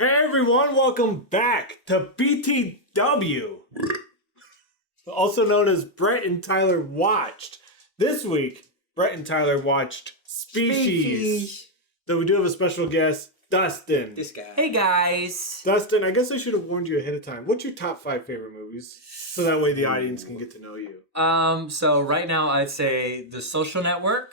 Hey everyone, welcome back to BTW, also known as Brett and Tyler Watched. This week, Brett and Tyler watched Species. Though we do have a special guest, Dustin. This guy. Hey guys. Dustin, I guess I should have warned you ahead of time. What's your top 5 favorite movies? So that way the audience can get to know you. So right now I'd say The Social Network,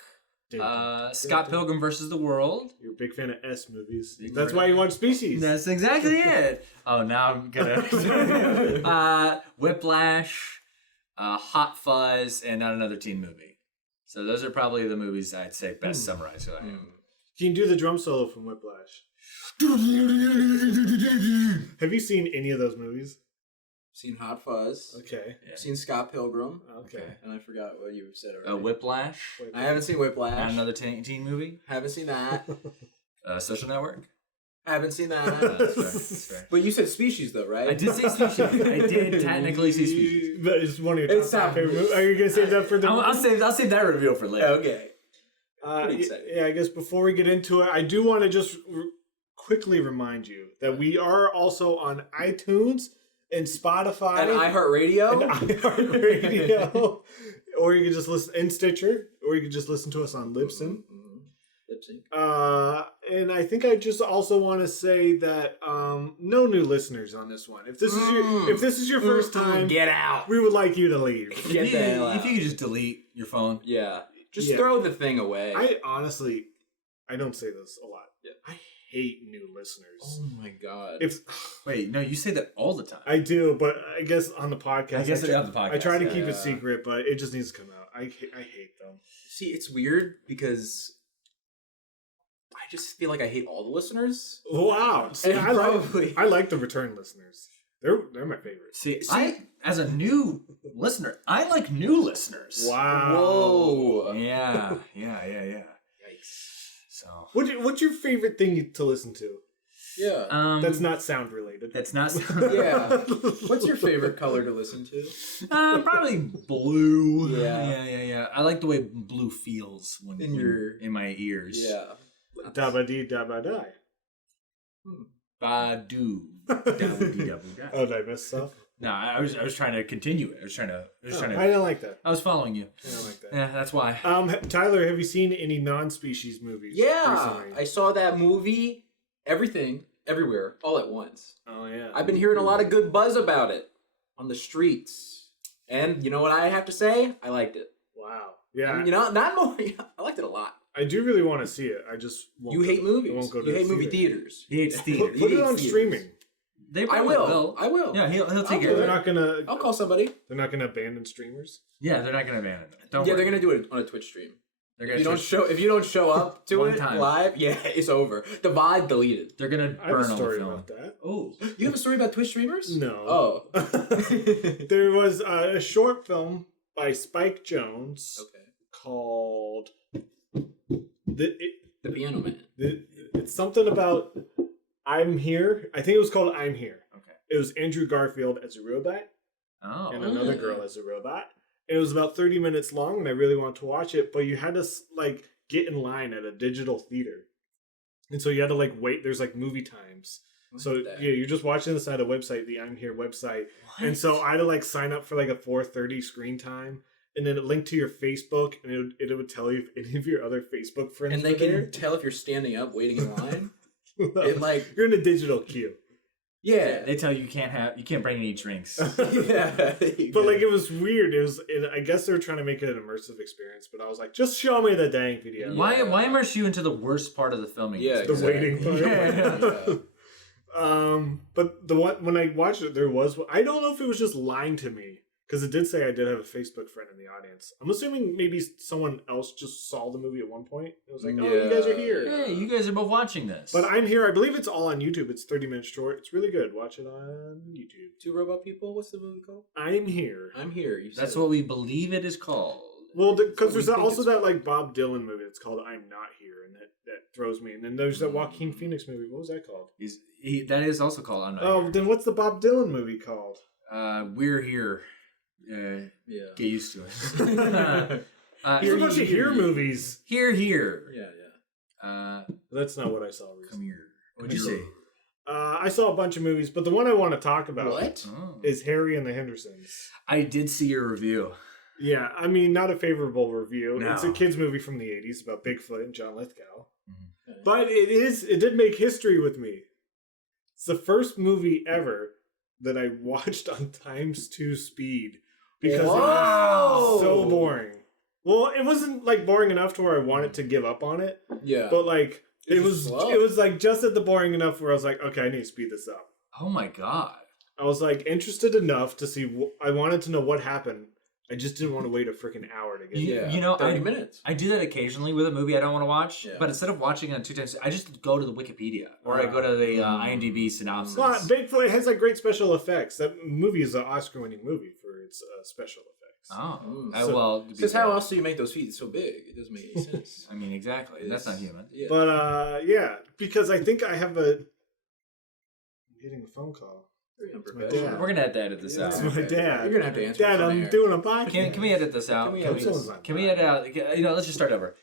Scott Pilgrim versus the World. You're a big fan of S movies. That's why you watch Species. That's exactly it. Oh, now I'm gonna Whiplash, Hot Fuzz, and Not Another Teen Movie. So those are probably the movies I'd say best summarize who I am. Can you do the drum solo from Whiplash? Have you seen any of those movies? Seen Hot Fuzz. Okay. Yeah. Seen Scott Pilgrim. Okay. And I forgot what you said already. Whiplash. I haven't seen Whiplash. Not Another Teen Movie. Haven't seen that. Social Network. Haven't seen that. That's fair. That's fair. But you said Species though, right? I did say Species. I did technically say Species. But it's one of your It's top not- 5 favorite movies. Are you going to save that for the... I'll save that reveal for later. Okay. Pretty excited. Yeah, I guess before we get into it, I do want to just quickly remind you that we are also on iTunes and Spotify. And iHeartRadio. And iHeartRadio. Or you can just listen in Stitcher, or you can just listen to us on Libsyn. Lip sync. And I think I just also want to say that no new listeners on this one. If this is your first time, Get out. we would like you to leave. Get the hell out. If you could just delete your phone. Yeah. Just Yeah. throw the thing away. I honestly, I don't say this a lot. Yeah. I hate new listeners. Oh my god. If Wait, no, you say that all the time. I do, but I guess on the podcast, I guess on the podcast, I try to yeah, keep it yeah. secret, but it just needs to come out. I hate them. See, it's weird because I just feel like I hate all the listeners. Wow, see, And I like the return listeners. They're my favorite. See, as a new listener, I like new listeners. Wow. Whoa. Yeah. Yikes. So What's your favorite thing to listen to? Yeah. That's not sound related. That's not. Yeah. What's your favorite color to listen to? Probably blue. Yeah. Yeah. I like the way blue feels when in my ears. Yeah. Dabba dee dabba die. Badu. Oh, did I miss stuff? No, I was trying to continue it. I was trying to. I don't like that. I was following you. I don't like that. Yeah, that's why. Tyler, have you seen any non-species movies? Yeah. recently? I saw that movie, Everything, Everywhere, all at once. Oh yeah. I've been hearing a lot of good buzz about it on the streets. And you know what I have to say? I liked it. Wow. Yeah. And, you know, not more. I liked it a lot. I do really want to see it. I just won't You hate movies. I won't go to You the hate movie theater. theaters. He hates theater. Put it on theaters. streaming. They I probably will. I will. Yeah, he'll take Okay. care of They're it. not gonna. I'll call somebody. They're not gonna abandon streamers. Yeah, they're not gonna abandon it. Don't Yeah, worry. they're gonna do it on a Twitch stream. They're If gonna you don't show up to One it time. live, yeah, it's over. The VOD deleted. They're gonna I have burn a all the story film. about that. Oh, You have a story about Twitch streamers? No. Oh. There was a short film by Spike Jones Okay. called The Piano Man. it's something about I'm Here. I think it was called I'm Here. okay. It was Andrew Garfield as a robot Oh, and another girl as a robot. And it was about 30 minutes long, and I really wanted to watch it, but you had to get in line at a digital theater, and so you had to wait. There's movie times. So that? yeah, you're just watching this at a website, the I'm Here website, and so I had to sign up for a 4:30 screen time, and then it linked to your Facebook, and it would tell you if any of your other Facebook friends And they were can there. tell if you're standing up waiting in line. You're in a digital queue. Yeah. they tell you can't bring any drinks. Yeah. But it was weird. I guess they were trying to make it an immersive experience, but I was like, just show me the dang video. Why immerse you into the worst part of the filming? Yeah, The waiting part. Yeah. But the one when I watched it, there was I don't know if it was just lying to me because it did say I did have a Facebook friend in the audience. I'm assuming maybe someone else just saw the movie at one point. It was like, oh, you guys are here. Hey, you guys are both watching this. But I'm Here. I believe it's all on YouTube. It's 30 minutes short. It's really good. Watch it on YouTube. Two Robot People? What's the movie called? I'm Here. I'm Here. You said That's it. what we believe it is called. Well, because we there's think also it's- that Bob Dylan movie that's called I'm Not Here, and that throws me. And then there's that Joaquin Phoenix movie. What was that called? That is also called I'm Not Oh, Here. then what's the Bob Dylan movie called? We're here. Yeah. Get used to it. There's a bunch of Here movies. Here. Yeah. That's not what I saw recently. Come here. What'd you say? I saw a bunch of movies, but the one I want to talk about is Harry and the Hendersons. I did see your review. Yeah, I mean, not a favorable review. No. It's a kid's movie from the 80s about Bigfoot and John Lithgow. Mm-hmm. But it did make history with me. It's the first movie ever that I watched on ×2 speed because it was so boring. Well, it wasn't like boring enough to where I wanted to give up on it. Yeah. But like it was like just at the boring enough where I was like, okay, I need to speed this up. Oh my god. I was like interested enough to see. I wanted to know what happened. I just didn't want to wait a freaking hour to get there. You know, 30 minutes. I do that occasionally with a movie I don't want to watch, but instead of watching it on 2 times, I just go to the Wikipedia or I go to the IMDb synopsis. Well, Bigfoot has like great special effects. That movie is an Oscar-winning movie for its special effects. Oh, well, because how else do you make those feet so big? It doesn't make any sense. I mean, exactly. That's not human. Yeah. But yeah, because I think I have I'm getting a phone call. It's my dad. We're gonna have to edit this out. It's my dad. You're gonna have to answer. Dad, I'm doing a podcast. Can we edit this out? Can we edit out? You know, let's just start over.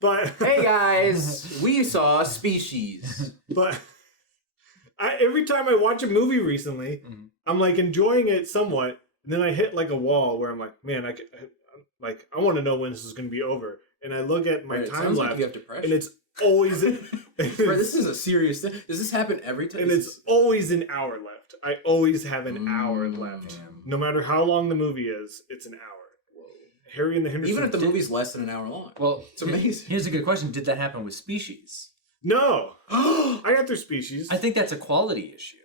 But hey guys, we saw Species. But every time I watch a movie recently, I'm like enjoying it somewhat, and then I hit like a wall where I'm like, man, I want to know when this is going to be over, and I look at my time left, you have depression. and it's always. Bro, this is a serious thing. Does this happen every time? And it's always an hour left. I always have an hour left. Damn. No matter how long the movie is, it's an hour. Whoa. Harry and the Hendersons. Even if the movie's less than an hour long. Well, it's amazing. Here's a good question. Did that happen with Species? No. I got through Species. I think that's a quality issue.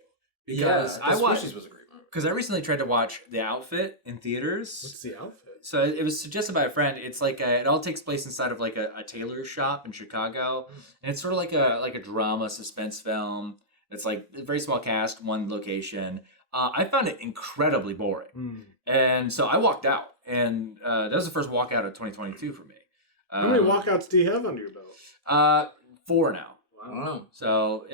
Because I watched... Species was a great movie. Because I recently tried to watch The Outfit in theaters. What's The Outfit? So it was suggested by a friend. It's like it all takes place inside of like a tailor shop in Chicago, and it's sort of like a drama suspense film. It's like a very small cast, one location. I found it incredibly boring, and so I walked out. And that was the first walkout of 2022 for me. How many walkouts do you have under your belt? 4 now. Wow. So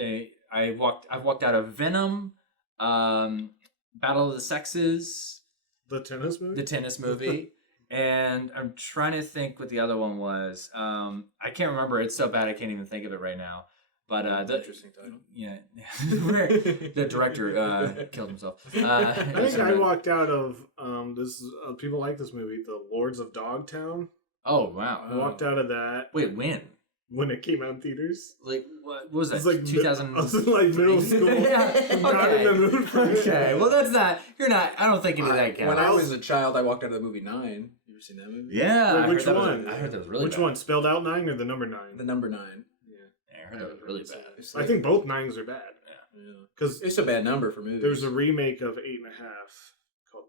I've walked out of Venom, Battle of the Sexes. The tennis movie? And I'm trying to think what the other one was. I can't remember. It's so bad I can't even think of it right now. But interesting title. Yeah. The director killed himself. I think I walked out of this. People like this movie, The Lords of Dogtown. Oh, wow. I walked out of that. Wait, when? When it came out in theaters. Like, what was that? It was like 2000. I was in like middle school. Yeah. Not in the mood for it. Okay, well that's not. You're not. I don't think any of that counts. When I was a child, I walked out of the movie 9. You ever seen that movie? Yeah. Wait, which one? I heard that was really Which bad. one? Spelled out 9 or the number 9? The number 9. Yeah, I heard that was really bad. I think both 9s are bad. Yeah. Because it's a bad number for movies. There's a remake of 8.5 called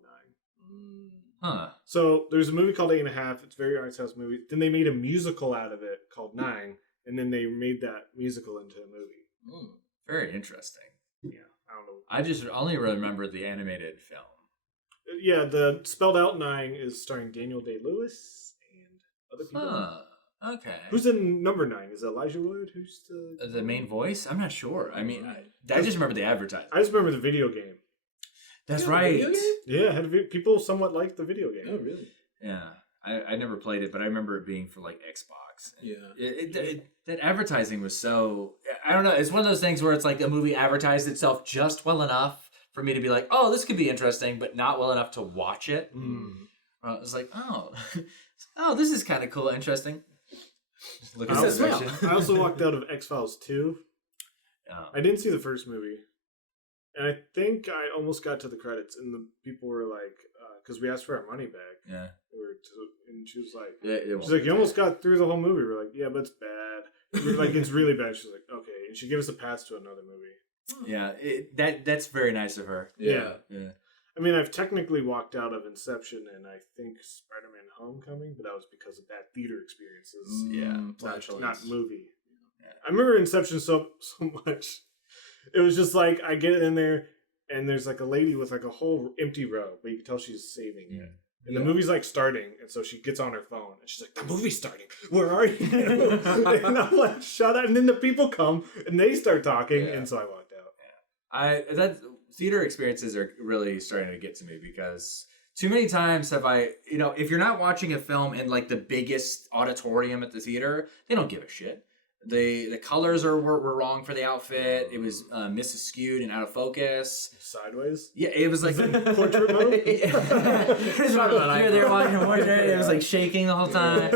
9. Huh. So there's a movie called 8.5. It's a very arts house movie. Then they made a musical out of it called 9. And then they made that musical into a movie. Very interesting. Yeah, I don't know. I just only remember the animated film. Yeah, the spelled out 9 is starring Daniel Day-Lewis and other people. Huh. Okay. Who's in number 9? Is it Elijah Wood? Who's the main voice? I'm not sure. I mean, I just remember the advertising. I just remember the video game. That's right. Yeah, people somewhat liked the video game. Oh, really? Yeah. I never played it, but I remember it being for like Xbox. Yeah. That advertising was so... I don't know. It's one of those things where it's like a movie advertised itself just well enough for me to be like, oh, this could be interesting, but not well enough to watch it. I was like, oh, this is kind of cool, interesting. Look at this section. I also walked out of X-Files 2. I didn't see the first movie. And I think I almost got to the credits, and the people were like, because we asked for our money back. Yeah. And she was like, she's like, you almost got through the whole movie. We're like, yeah, but it's bad. We're like, it's really bad. She's like, okay. And she gave us a pass to another movie. Yeah, that's very nice of her. Yeah. I mean, I've technically walked out of Inception and I think Spider-Man Homecoming, but that was because of bad theater experiences. Not movie. Yeah. I remember Inception so much. It was just like, I get in there and there's like a lady with like a whole empty row, but you can tell she's saving it. And the movie's like starting, and so she gets on her phone and she's like, the movie's starting. Where are you? And I'm like, shut up. And then the people come and they start talking, and so I walked out. That theater experiences are really starting to get to me because too many times have I, if you're not watching a film in like the biggest auditorium at the theater, they don't give a shit. The colors were wrong for the outfit. It was misskewed and out of focus. Sideways? Yeah, it was like Portrait mode? They're watching a portrait. It was like shaking the whole time.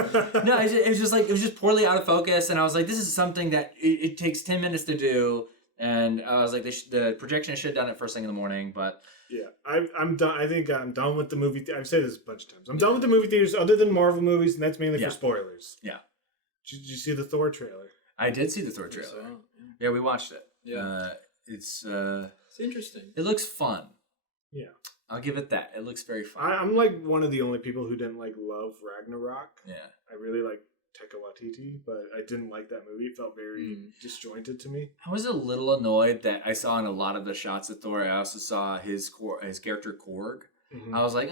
No, it was just poorly out of focus, and I was like, this is something that it takes 10 minutes to do, and I was like, the projection should have done it first thing in the morning, but. Yeah, I'm done. I think I'm done with the movie. I've said this a bunch of times. I'm done with the movie theaters other than Marvel movies, and that's mainly for spoilers. Yeah. Did you see the Thor trailer? I did see the Thor trailer. Yeah, we watched it. Yeah. It's interesting. It looks fun. Yeah. I'll give it that. It looks very fun. I'm like one of the only people who didn't love Ragnarok. Yeah. I really like Taika Waititi, but I didn't like that movie. It felt very disjointed to me. I was a little annoyed that I saw in a lot of the shots of Thor, I also saw his character Korg. Mm-hmm. I was like,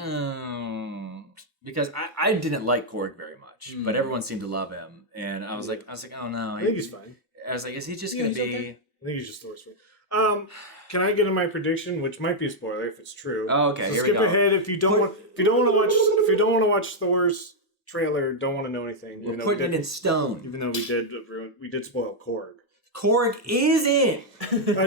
because I didn't like Korg very much, but everyone seemed to love him, and I was like, oh no, I think he's fine. I was like, is he just gonna be? Okay. I think he's just Thor's friend. Can I get in my prediction, which might be a spoiler if it's true? Oh, okay. So here skip we go. ahead if you don't want to watch Thor's trailer. Don't want to know anything. We're putting it in stone. Even though we did spoil Korg. Korg is in.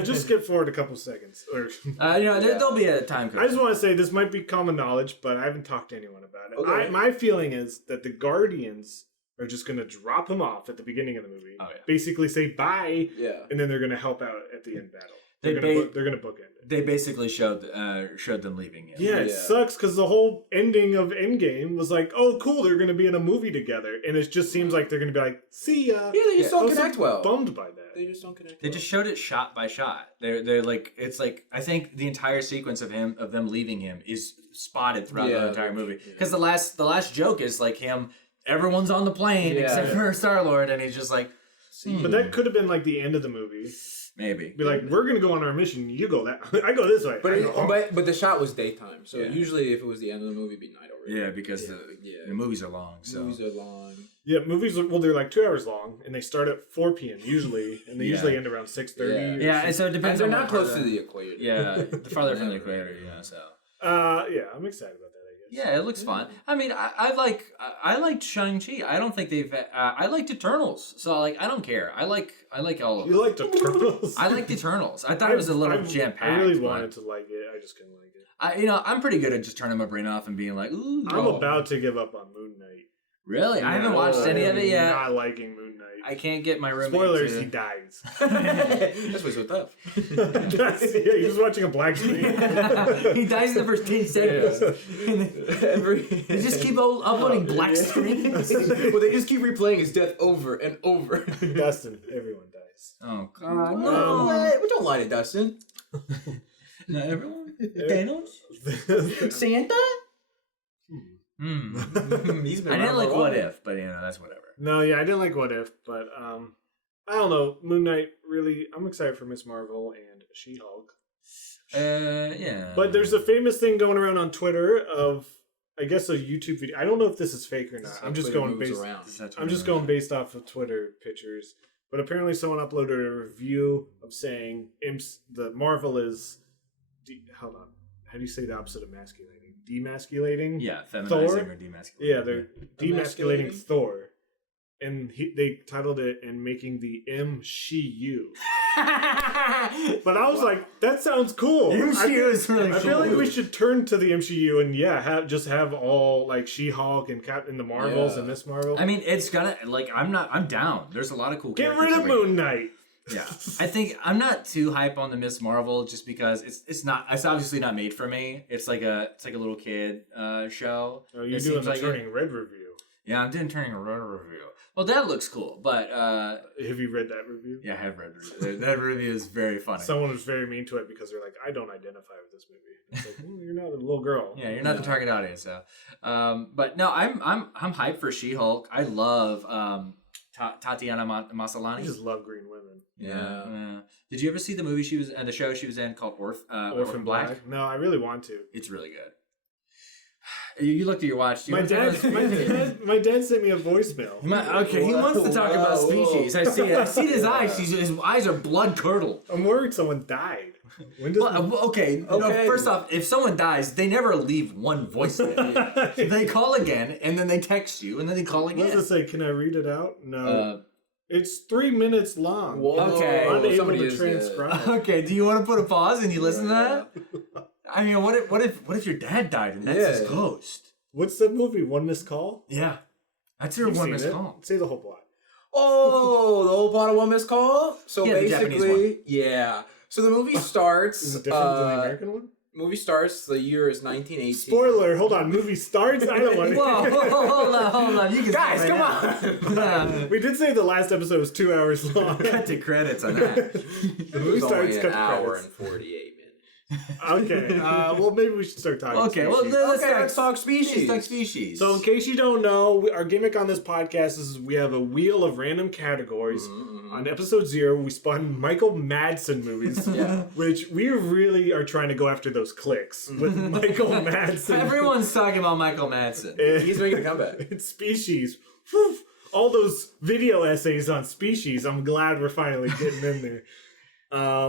Just skip forward a couple seconds. There'll be a time code. I just want to say this might be common knowledge, but I haven't talked to anyone about it. Okay. My feeling is that the Guardians are just going to drop him off at the beginning of the movie. Oh, yeah. Basically say bye, and then they're going to help out at the end battle. They're going to bookend it. They basically showed them leaving him. Yeah, it sucks because the whole ending of Endgame was like, oh, cool, they're going to be in a movie together. And it just seems like they're going to be like, see ya. Yeah, they just don't connect well. Bummed by that. They just don't connect They just showed it shot by shot. They're like, it's like, I think the entire sequence of them leaving him is spotted throughout the entire movie. Because the last joke is like him, everyone's on the plane except for Star-Lord, and he's just like, But that could have been like the end of the movie. Maybe. Be like, we're gonna go on our mission. You go that. I go this way. But the shot was daytime, so usually if it was the end of the movie, it'd be night already. Yeah, because the movies are long. So movies are long. Yeah, they're like 2 hours long, and they start at 4 p.m. usually, and they usually end around 6:30. Yeah, and so it depends. They're on not close to the equator. Yeah, farther from the equator. Yeah, so. I'm excited about that. Yeah, it looks fun. I mean, I liked Shang-Chi. I don't think they've. I liked Eternals, so like I don't care. I like all of them. You liked Eternals? I liked Eternals. I thought it was a little jam-packed. I really wanted to like it. I just couldn't like it. I'm pretty good at just turning my brain off and being like, ooh. I'm about to give up on Moon Knight. Really? I haven't watched any of it yet. Not liking Moon Knight. I can't get my roommate. Spoilers: he dies. That's what's so tough. He was watching a black screen. He dies in the first 10 seconds. They just keep uploading black screens. Well, they just keep replaying his death over and over. Dustin, everyone dies. Oh God, no way! But don't lie to Dustin. Not everyone. Thanos. Santa. I didn't like What If, but that's whatever. No, yeah, I didn't like What If, but I don't know. Moon Knight, really, I'm excited for Miss Marvel and She-Hulk. Yeah. But there's a famous thing going around on Twitter of, I guess, a YouTube video. I don't know if this is fake or not. I'm just going based off of Twitter pictures. But apparently, someone uploaded a review of saying the Marvel is. Hold on. How do you say the opposite of masculating? Demasculating? Yeah, feminizing Thor? or demasculating. Yeah, they're demasculating Thor. And they titled it "And Making the MCU." But I was like, that sounds cool. MCU is really cool. I feel like we should turn to the MCU and have all like She-Hulk and Captain the Marvels and Miss Marvel. I mean, it's gonna I'm down. There's a lot of cool. Get rid of Moon Knight. Yeah, I think I'm not too hype on the Miss Marvel just because it's obviously not made for me. It's like a little kid show. Oh, you're doing the Turning Red review. Yeah, I'm doing Turning Red review. Well, that looks cool, but have you read that review? Yeah, I have read it. That review is very funny. Someone was very mean to it because they're like, I don't identify with this movie. It's like, well, you're not a little girl. Yeah, you're not the target audience. So, but no, I'm hyped for She-Hulk. I love Tatiana Maslany. I just love green women. Yeah. Did you ever see the movie the show she was in called Orphan Black? No, I really want to. It's really good. You looked at your watch. My dad sent me a voicemail. He wants to talk about species. I see it. I see his eyes. His eyes are blood curdled. I'm worried someone died. When does okay. No, first off, if someone dies, they never leave one voicemail. They call again, and then they text you, and then they call again. What does it say? Can I read it out? No. It's 3 minutes long. Whoa. Okay. Unable Somebody to is transcribe. Okay, do you want to put a pause and you listen to that? I mean, what if your dad died and that's his ghost? What's the movie? One Missed Call? Yeah. That's your You've one seen missed it. call. Say the whole plot. Oh, the whole plot of One Missed Call? So Yeah, the Japanese basically, yeah. So the movie starts. Is it different than the American one? Movie starts. The year is 1918. Spoiler, hold on. Movie starts? I don't want to. Whoa, hold on. You can Guys, stop come right on! now. We did say the last episode was 2 hours long. Cut to credits on that. The movie starts, an cut to hour credits. and 48 minutes. Okay, well, maybe we should start talking. Okay, species. well, Let's talk species. Let's talk species. So, in case you don't know, our gimmick on this podcast is we have a wheel of random categories. On episode 0, we spun Michael Madsen movies, which we really are trying to go after those clicks with Michael Madsen. Everyone's talking about Michael Madsen. He's making a comeback. It's Species. Whew. All those video essays on Species. I'm glad we're finally getting in there.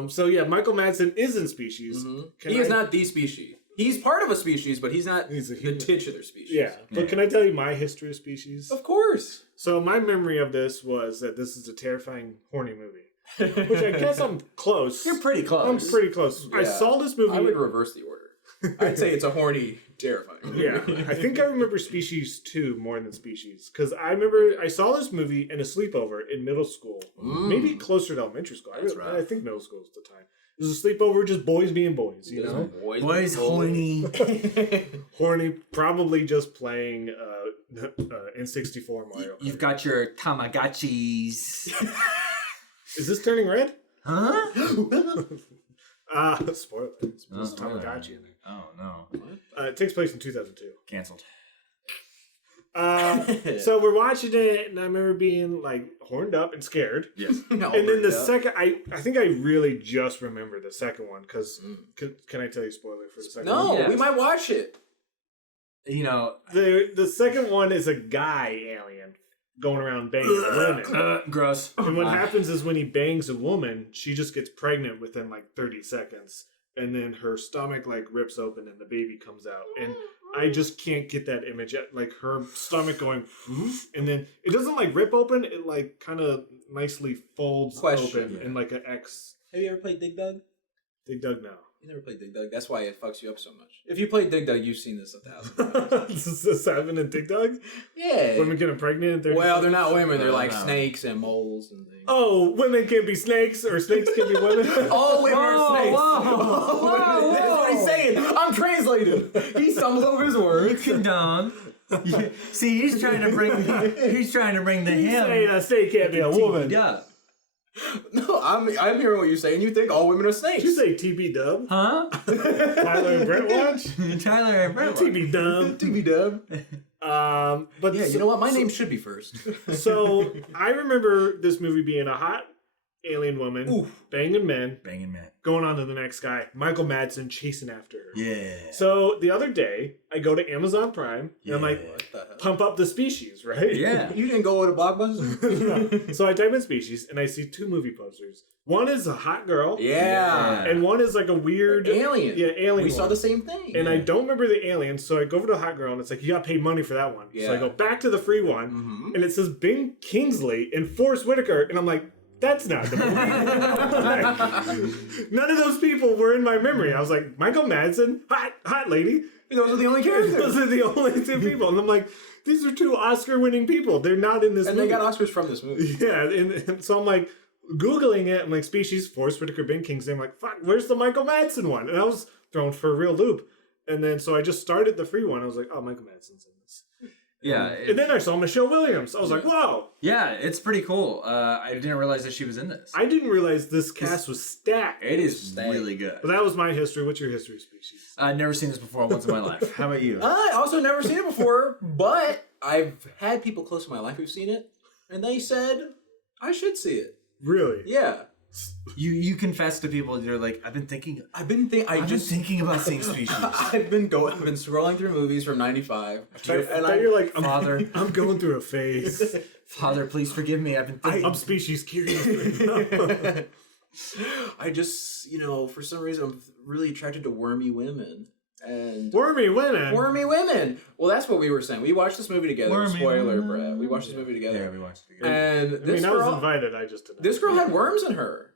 So yeah, Michael Madsen is in Species. He is not the species. He's part of a species, but he's not He's a the human. titular species. Yeah, but can I tell you my history of Species? Of course. So my memory of this was that this is a terrifying, horny movie. Which I guess I'm close. You're pretty close. I'm pretty close. I Yeah. saw this movie. I would reverse the order. I'd say it's a horny, terrifying. Yeah, I think I remember Species 2 more than Species. Because I remember I saw this movie in a sleepover in middle school. Maybe closer to elementary school. I think middle school is the time. It was a sleepover, just boys being boys, you know? Boys horny. Horny, probably just playing N64 Mario. You've got your Tamagotchis. Is this turning red? Huh? Spoiler. It's Tamagotchi in there. Oh, no. It takes place in 2002. Canceled. So we're watching it, and I remember being like horned up and scared. Yes. And then the second, I think I really just remember the second one because can I tell you a spoiler for the second one? No, Yes. we might watch it. You know, The second one is a guy alien going around banging women. gross. And what happens is when he bangs a woman, she just gets pregnant within like 30 seconds. And then her stomach like rips open and the baby comes out. And I just can't get that image. Like her stomach going, and then it doesn't like rip open. It like kind of nicely folds open in like an X. Have you ever played Dig Dug? Dig Dug now. You never played Dig Dug. That's why it fucks you up so much. If you played Dig Dug, you've seen this 1,000 times. This is happening in Dig Dug? Yeah. Women getting pregnant? Well, they're not women. They're like No. snakes and moles and things. Oh, women can't be snakes or snakes can be women? Oh, women Whoa, are snakes. whoa, That's what he's saying. I'm translating. He stumbles over his words. Condone. See, he's trying to bring the him. Saying a snake can't be a woman. Yeah. No, I'm hearing what you're saying. You think all women are snakes. Did you say TB Dub? Huh? Tyler and Brent watch? Tyler and Brent. TB Dub. TV dub. But Yeah, you know what? My name should be first. So I remember this movie being a hot alien woman banging men, Banging man. going on to the next guy. Michael Madsen chasing after her. Yeah. So the other day, I go to Amazon Prime and I'm like, What the hell? pump up the species, right? Yeah. You didn't go with a Blockbuster? So I type in species and I see 2 movie posters. One is a hot girl. Yeah. And one is like a weird Alien. Yeah, alien. We saw one. the same thing. And I don't remember the alien, so I go over to the hot girl and it's like, you gotta pay money for that one. So I Yeah. go back to the free one and it says Ben Kingsley and Forrest Whitaker, and I'm like, that's not the movie. Like, none of those people were in my memory. I was like, Michael Madsen, hot lady. Those are the only characters. Those are the only 2 people. And I'm like, these are 2 Oscar-winning people. They're not in this And movie. they got Oscars from this movie. Yeah, and so I'm like, Googling it, I'm like, species, Forrest Whitaker, Ben Kingsley. I'm like, fuck, where's the Michael Madsen one? And I was thrown for a real loop. And then, so I just started the free one. I was like, oh, Michael Madsen's in this. Yeah. And then I saw Michelle Williams. I was like, whoa. Yeah, it's pretty cool. I didn't realize that she was in this. I didn't realize this cast was stacked. It is really good. But that was my history. What's your history of species? I've never seen this before once in my life. How about you? I also never seen it before, but I've had people close to my life who've seen it, and they said I should see it. Really? Yeah. You confess to people, you're like, I've been thinking I've been thinking about seeing Species. I've been scrolling through movies from 95. I thought you're like, Father. I'm going through a phase. Father, please forgive me. I've been thinking. I'm species curious right now. I just, for some reason I'm really attracted to wormy women. And Wormy women. wormy women. Well, that's what we were saying. We watched this movie together. Wormy Spoiler, women. Brett. We watched this movie together. Yeah, we watched it together. And I this mean, I was girl, invited. I just didn't. this girl had worms in her.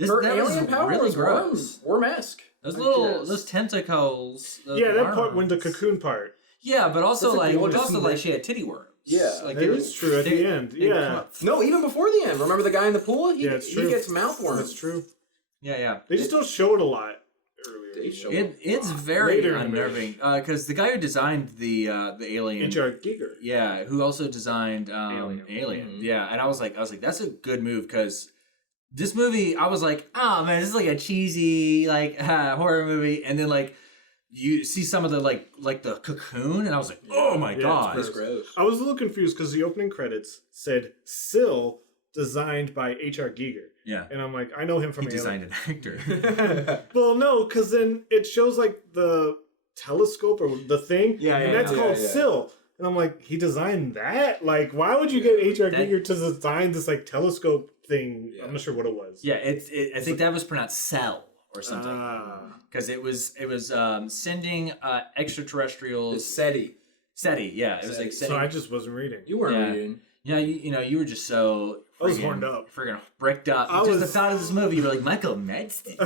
Her That was alien power really was gross. worm-esque. Those I little, guess. those tentacles. Those Yeah, that part when the arms. cocoon part. Yeah, but also That's a like, gorgeous she had titty worms. Yeah. like That is true at the end. they come Yeah. up- No, even before the end. Remember the guy in the pool? Yeah, it's true. He gets mouth worms. That's true. Yeah. They just don't show it a lot earlier. They show It's very Later in the unnerving because the guy who designed the alien, H.R. Giger. yeah, who also designed Alien. Alien. Yeah, and I was like, that's a good move because this movie, I was like, oh man, this is like a cheesy like horror movie, and then like you see some of the like the cocoon, and I was like, oh my Yeah, god, It's gross. I was a little confused because the opening credits said Sill designed by H.R. Giger. yeah, And I'm like, I know him from he Alien. designed an actor. Well, no, because then it shows like the telescope or the thing. Yeah, and yeah, that's yeah. called Yeah, yeah. Sill. And I'm like, he designed that? Like, why would you get H.R. That- Giger to design this like telescope thing? Yeah. I'm not sure what it was. Yeah, I think that was pronounced cell or something Ah. because it was sending The extraterrestrials. SETI. SETI, yeah, it was like So sending. I just wasn't reading. You weren't Yeah. reading. Yeah, you were just so I was friggin- horned up. friggin' bricked up. I Just the was- thought of this movie, you were like Michael Madsen.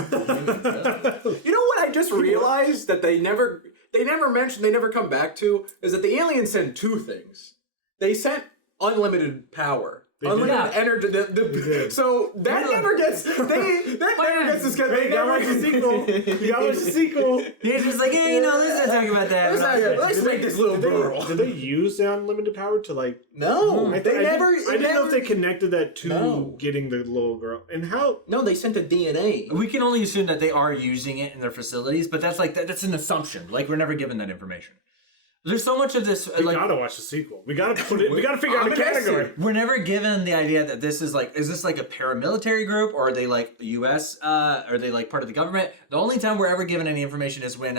You know what I just realized that they never mentioned, they never come back to, is that the aliens sent two things. They sent unlimited power. They Unlimited did. energy. did. So that never gets that never gets discussed. Hey, They gotta never watch the sequel. You gotta watch the sequel. He's just like, hey, let's not talk about that. Let's make this little girl. Did they use the unlimited power to like? No, I they never. I didn't know if they connected that to No. getting the little girl and how. No, they sent the DNA. We can only assume that they are using it in their facilities, but that's like that's an assumption. Like we're never given that information. There's so much of this. We Like gotta watch the sequel. We gotta put it. We gotta figure out I'm the category. invested. we're never given the idea that this is like, is this like a paramilitary group or are they like U.S. Are they like part of the government? The only time we're ever given any information is when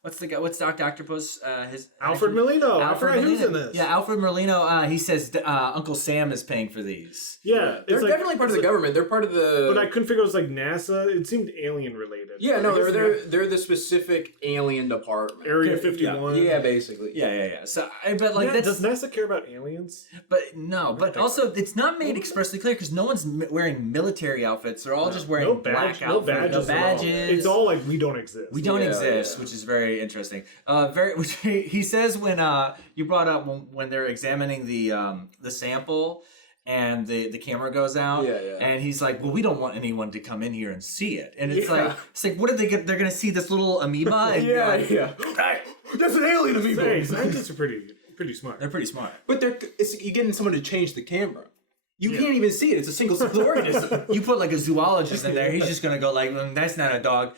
what's the guy? What's Dr. Octopus? His Alfred Molino. I Alfred forgot he was in Molino. this. Yeah, Alfred Molino. He says Uncle Sam is paying for these. Yeah, They're it's like, definitely part of the government. They're part of the. but I couldn't figure it was like NASA. It seemed alien related. Yeah, no, I guess they're the specific alien department. Area Yeah, 51. Yeah, basically. Yeah. So, but like Yeah, that's. does NASA care about aliens? But no, but think also it's not made expressly clear because no one's wearing military outfits. They're all just wearing No black badge, no outfits. badges. No at all. badges. It's all like we don't exist. We don't Yeah, exist, yeah. which is very interesting. Which he says when you brought up when they're examining the sample and the camera goes out. Yeah. And he's like, well, we don't want anyone to come in here and see it. And it's Yeah. like what did they get? They're gonna see this little amoeba. And you're like, yeah. That's an alien Hey, amoeba. scientists are pretty smart. They're pretty smart. But you're getting someone to change the camera. You can't even see it. It's a single cell organism. You put like a zoologist in there, he's just gonna go like, that's not a dog.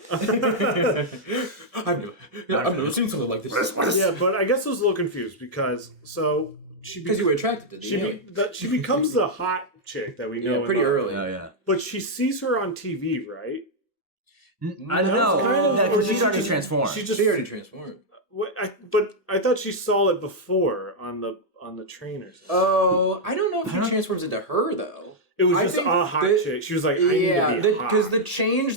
I've never seen something like this. Yeah, but I guess I was a little confused because Because you were attracted to the alien. she becomes the hot chick that we know. Yeah, in pretty the- early. Oh yeah. But she sees her on TV, right? I don't know. Kind of- or Because did she's she already just- transformed. She just She already transformed. but I thought she saw it before on the train or something. Oh, I don't know if she transforms into her though. It was I just think a hot that- chick. She was like, I need to be hot. because the change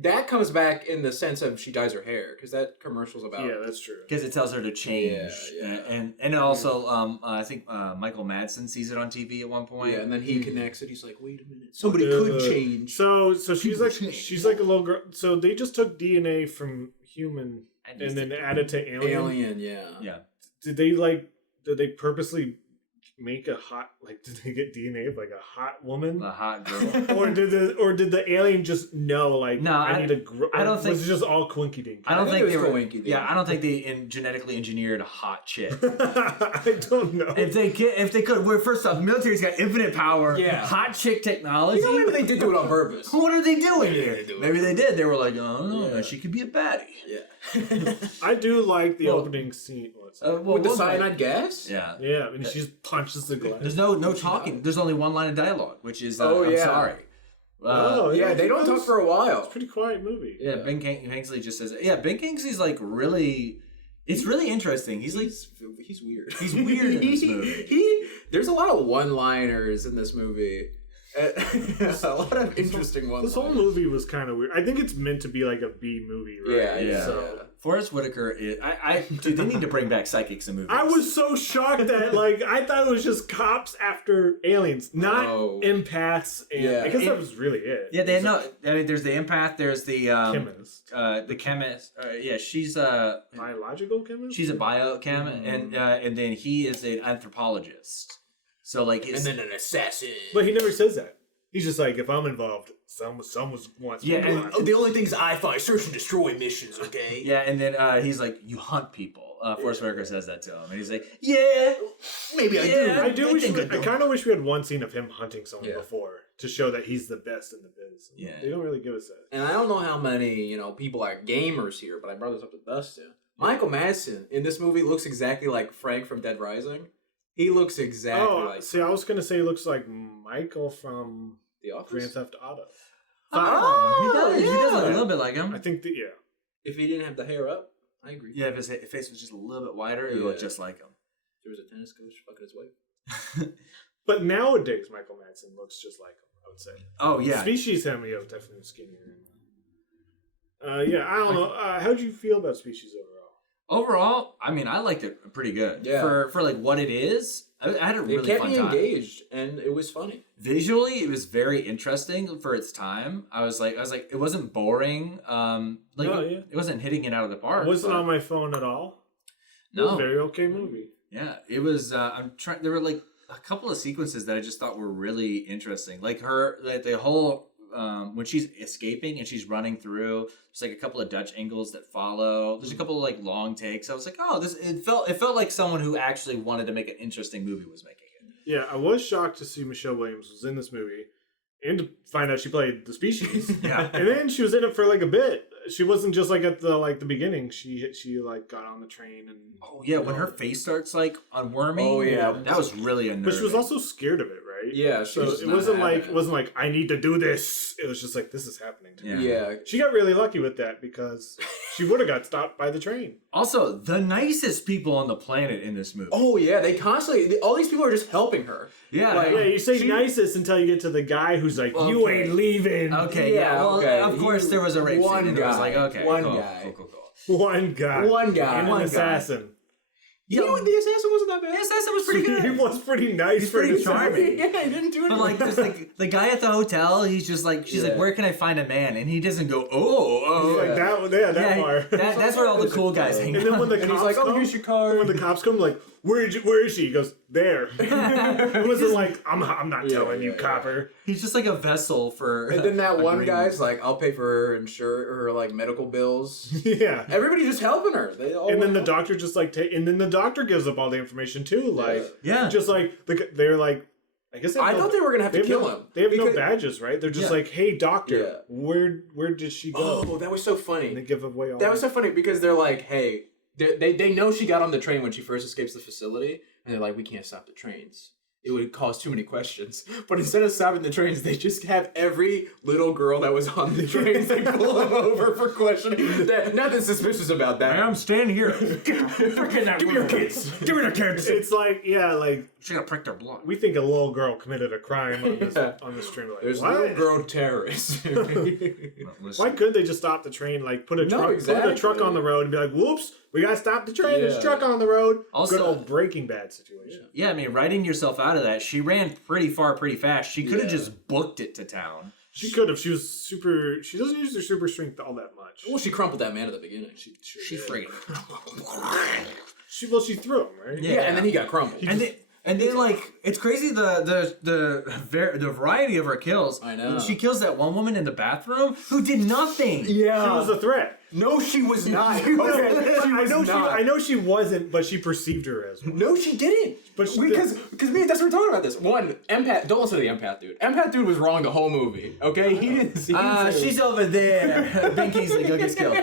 that comes back in the sense of she dyes her hair because that commercial's about. Yeah, that's true. Because it tells her to change, Yeah. and also I think Michael Madsen sees it on TV at one point. Yeah, and then he connects it. He's like, "Wait a minute, somebody could change." So she's People like change. she's like a little girl. So they just took DNA from human and then added to alien. Alien, yeah. Yeah. Did they purposely make a hot, like, did they get DNA of like a hot woman? The hot girl. or did the alien just know, like, No, I need to grow? I don't think- was it just all quinky dink? I don't think think it they was were. Coinky, Yeah, I don't think they genetically engineered a hot chick. I don't know. If they could, well, first off, military's got infinite power. Yeah. Hot chick technology. You know, maybe they did do it on purpose. What are they doing Maybe here? they do it. Maybe they did. They were like, oh no, Yeah. she could be a baddie. Yeah. I do like the Well, opening scene. With the cyanide gas? Yeah. Yeah, and she just punches the glass. There's no talking. There's only one line of dialogue, which is Oh, I'm yeah. sorry. Yeah, they don't talk for a while. Pretty quiet movie. Yeah, Ben Kingsley just says, yeah, Ben Kingsley's like really, it's really interesting. He's like, He's weird. He's weird in this movie. There's a lot of one-liners in this movie. A lot of interesting ones. This whole movie was kind of weird. I think it's meant to be like a B movie, right? Yeah. So Forrest Whitaker is. Dude, they need to bring back psychics in movies. I was so shocked that, like, I thought it was just cops after aliens, not empaths. And I guess that was really it. Yeah, they know. I mean, there's the empath. There's the chemist. The chemist. Yeah, she's a biological chemist. She's a biochem, and then he is an anthropologist. So like, and then an assassin. But he never says that. He's just like, if I'm involved, someone wants me. And the only things I find search and destroy missions, okay? Yeah, and then he's like, you hunt people. Forrest Whitaker says that to him, and he's like, yeah, maybe I do. I kind of wish we had one scene of him hunting someone before to show that he's the best in the biz. Yeah, they don't really give us that. And I don't know how many people are gamers here, but I brought this up to Dustin. Michael Madsen in this movie looks exactly like Frank from Dead Rising. He looks exactly like. See, I was gonna say he looks like Michael from The Office? Grand Theft Auto. He does. He does look a little bit like him. I think that If he didn't have the hair up, I agree. Yeah, if his face was just a little bit wider, it would look just like him. There was a tennis coach fucking his wife. But nowadays, Michael Madsen looks just like him, I would say. Oh, yeah. Species him, definitely skinnier. Yeah, I don't know. How'd you feel about Species overall? Overall, I mean, I liked it pretty good. Yeah. For like what it is, I had a really fun time. It kept me engaged, and it was funny. Visually, it was very interesting for its time. I was like, it wasn't boring. It wasn't hitting it out of the park. It wasn't on my phone at all. No. It was a very okay movie. Yeah, it was. There were like a couple of sequences that I just thought were really interesting. Like the whole. When she's escaping and she's running through, there's like a couple of Dutch angles that follow. There's a couple of like long takes. I was like, oh, it felt like someone who actually wanted to make an interesting movie was making it. Yeah, I was shocked to see Michelle Williams was in this movie and to find out she played the Species. Yeah. And then she was in it for like a bit. She wasn't just like at the beginning. She like got on the train and when her face starts like unworming. Oh yeah, that was really unnerving. But she was also scared of it, right? Yeah, so it wasn't like I need to do this. It was just like this is happening to me. Yeah. She got really lucky with that because she would have got stopped by the train. Also, the nicest people on the planet in this movie. Oh yeah, they constantly all these people are just helping her. Yeah, you say nicest until you get to the guy who's like, you ain't leaving. Okay, of course there was a rape scene. And it was like, okay, one cool, guy. Cool. One guy. And an assassin. You know what? The assassin wasn't that bad. The assassin was pretty good. He was pretty nice. He's pretty charming. Yeah, he didn't do anything. But like, just like the guy at the hotel, he's just like, she's like, where can I find a man? And he doesn't go, oh. Like that far. That's where all the cool guys hang out. And then when the and cops he's like, come, here's your card. When the cops come, like, where is she? He goes, there. It wasn't like, I'm not telling you, copper. He's just like a vessel for. And then that one guy's like, I'll pay for her like medical bills. Yeah. Everybody just helping her. And then the doctor just like, and then the doctor gives up all the information too. Like, just like, they're like, I guess I thought they were gonna have to kill him. They have no badges, right? They're just like, hey, doctor, where did she go? Oh, that was so funny. And they give away all that was so funny because they're like, hey, they know she got on the train when she first escapes the facility, and they're like, we can't stop the trains. It would cause too many questions. But instead of stopping the trains, they just have every little girl that was on the trains, they pull them over for questioning. Nothing suspicious about that. I'm standing here. Give me your kids. Give me the kids. It's like, She's gonna prick their blood. we think a little girl committed a crime on this train. Like, There's what? little girl terrorists. Why couldn't they just stop the train? Like put a truck on the road and be like, "Whoops, we gotta stop the train. There's a truck on the road." Also, good old Breaking Bad situation. Yeah, I mean, writing yourself out of that, she ran pretty far, pretty fast. She could have just booked it to town. She could have. She was super. She doesn't use her super strength all that much. Well, she crumpled that man at the beginning. She friggin'. She threw him, right? Yeah, and then he got crumbled. And then like it's crazy the variety of her kills. I know. She kills that one woman in the bathroom who did nothing. Yeah, She was a threat. No, she was not. Okay, I know she wasn't, but she perceived her as one. No, she didn't. But because me and Dustin were talking about this. One, empath. Don't listen to the empath dude. Empath dude was wrong the whole movie. Okay, he didn't see. She's over there. Ben Kingsley, go get killed.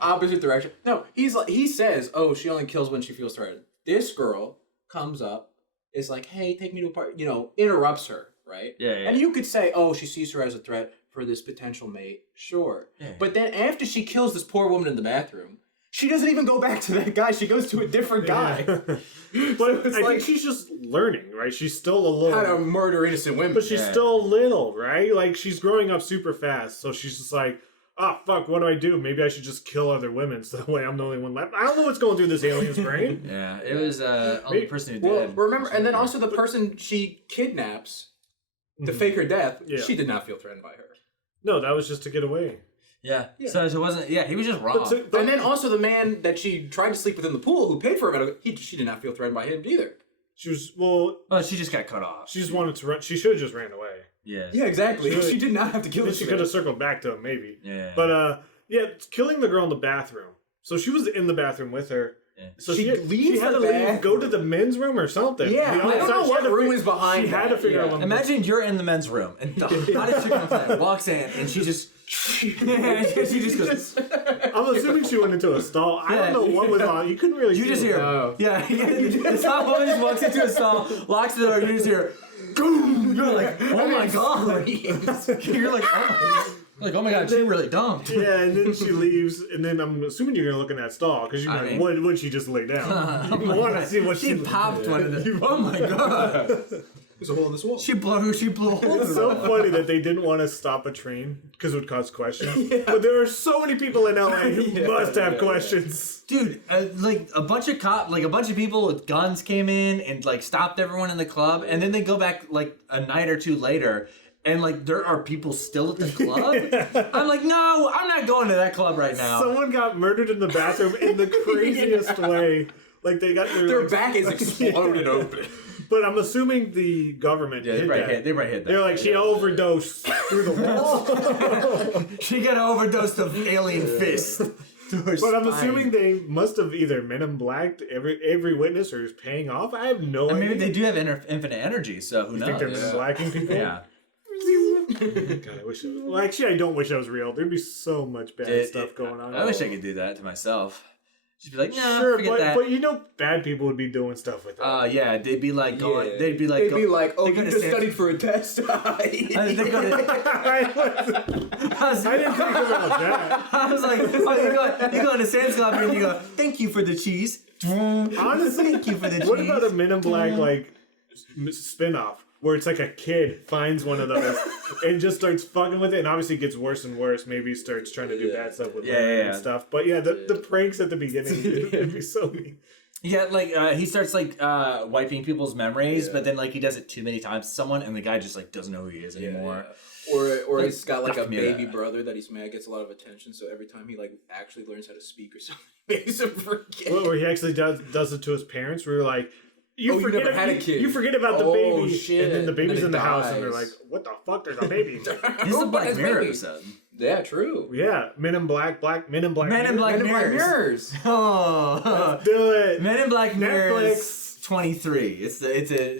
Opposite direction. No, he says, "Oh, she only kills when she feels threatened." This girl comes up, is like, "Hey, take me to a party." Interrupts her, right? Yeah. And you could say, "Oh, she sees her as a threat for this potential mate." Sure. Yeah. But then after she kills this poor woman in the bathroom, she doesn't even go back to that guy. She goes to a different guy. But I think she's just learning, right? She's still a little how to murder innocent women. But she's still little, right? Like she's growing up super fast, so she's just like, fuck, what do I do? Maybe I should just kill other women so that way I'm the only one left. I don't know what's going through this alien's brain. Yeah, it was only the person who did. Well, remember, and then also the person she kidnaps to fake her death, she did not feel threatened by her. No, that was just to get away. Yeah. So it wasn't. Yeah, he was just wrong. And then also the man that she tried to sleep with in the pool, who paid for her, she did not feel threatened by him either. She was well. Oh, she just got cut off. She just wanted to run. She should have just ran away. Yeah. Yeah, exactly. She did not have to kill him. She could have circled back to him, maybe. Yeah. But killing the girl in the bathroom. So she was in the bathroom with her. Yeah. So she had to leave, go to the men's room or something. Yeah, I don't know what room is behind. She had to figure out. Imagine you're in the men's room and the hottest chick on the planet walks in and she just she just goes. I'm assuming she went into a stall. I don't know what was on. You couldn't really. You just hear. This hot woman just walks into a stall, locks the door. You just hear. Boom! You're like, oh my god! You're like, oh my god, she really dumped. Yeah, and then she leaves, and then I'm assuming you're gonna look in that stall because you're like, would she just lay down? You want to see what she popped one of the. Oh my god! There's a hole in this wall. She blew a hole. It's so funny that they didn't want to stop a train because it would cause questions. But there are so many people in LA who must have questions. Dude, like a bunch of people with guns came in and like stopped everyone in the club, and then they go back like a night or two later, and like there are people still at the club. I'm like, no, I'm not going to that club right now. Someone got murdered in the bathroom in the craziest way. Like they got their back is exploded open. But I'm assuming the government they probably hit that. They're like, she overdosed through the wall. She got an overdose of alien fist. But I'm assuming they must have either Men in Black'd every witness or is paying off. I have no idea. Maybe they do have infinite energy, so who knows? You think they're Men in Blacking people? Yeah. God, I wish it was... Well, actually, I don't wish that was real. There'd be so much bad stuff going on. I wish I could do that to myself. Just be like, no, sure, forget that. But you know, bad people would be doing stuff with that. Yeah, they'd be like going. Yeah. They'd be like, oh, you just studied for a test. I didn't think about that. I was like, you go into Sam's Club and you go, thank you for the cheese. Honestly, thank you for the cheese. What about a Men in Black like spin-off? Where it's like a kid finds one of those and just starts fucking with it, and obviously it gets worse and worse. Maybe starts trying to do bad stuff with women and stuff. But the pranks at the beginning would be so mean. Yeah, like he starts like wiping people's memories, but then like he does it too many times to someone, and the guy just like doesn't know who he is anymore. Or he's got like a baby brother that he's mad gets a lot of attention, so every time he like actually learns how to speak or something, makes him forget. Well, where he actually does it to his parents, where you're like, you forget about the baby, shit. And then the baby's in the house, and they're like, "What the fuck? There's a baby." This is a Black Mirror episode. Yeah, true. Yeah, Men in Black Mirrors. Oh, let's do it. Men in Black Mirrors. Netflix 23. It's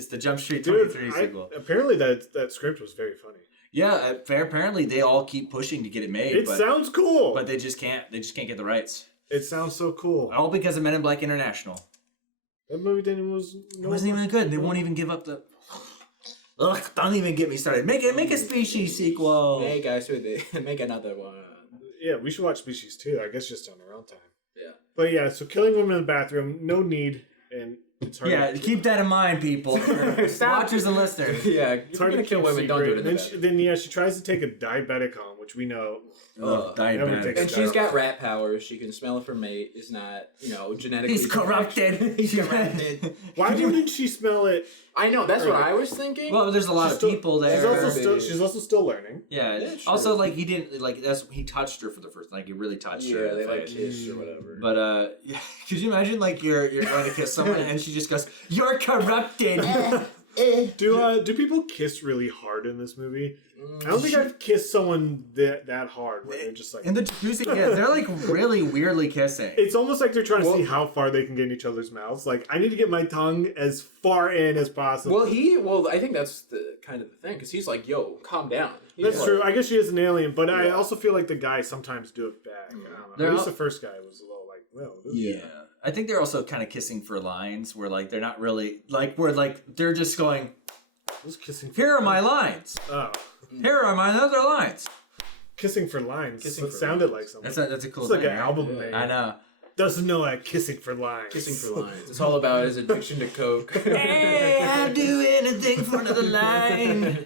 the Jump Street 23 sequel. Apparently that script was very funny. Yeah, apparently they all keep pushing to get it made. It sounds cool, but they just can't. They just can't get the rights. It sounds so cool. All because of Men in Black International. That movie wasn't even good. They won't even give up the. Ugh! Don't even get me started. Make a Species sequel. Hey guys, make another one. Yeah, we should watch Species too. I guess just on our own time. Yeah. But yeah, so killing women in the bathroom, no need, and it's hard. Yeah, keep that in mind, people. Watchers and listeners. Yeah, it's hard to kill women. Don't do it in the bathroom. Then she tries to take a diabetic home, which we know. Diabetic. And she's got rat powers. She can smell if her mate is not, genetically. He's corrupted. He's corrupted. Why wouldn't she smell it? I know. That's what I was thinking. Well, there's a lot of people there. She's also still learning. Yeah. Also, like he didn't he touched her for the first. Like he really touched her. Yeah, they like kissed or whatever. But could you imagine like you're going to kiss someone and she just goes, "You're corrupted." Do people kiss really hard in this movie? I don't think I've kissed someone that hard where they're just like in the jacuzzi. Yeah, they're like really weirdly kissing. It's almost like they're trying to see how far they can get in each other's mouths. Like I need to get my tongue as far in as possible. Well, I think that's the kind of the thing because he's like, "Yo, calm down." That's true. I guess she is an alien, but I also feel like the guys sometimes do it back. I don't know. At least the first guy was a little like, well, I think they're also kind of kissing for lines where like they're not really like they're just going. Here are my lines. Oh. Here are my other lines. Kissing for lines. Sounded like something. That's a cool It's like thing, an album name. I know. Doesn't know like kissing for lines. Kissing for lines. It's all about his addiction to coke. Hey, I'll do anything for another line.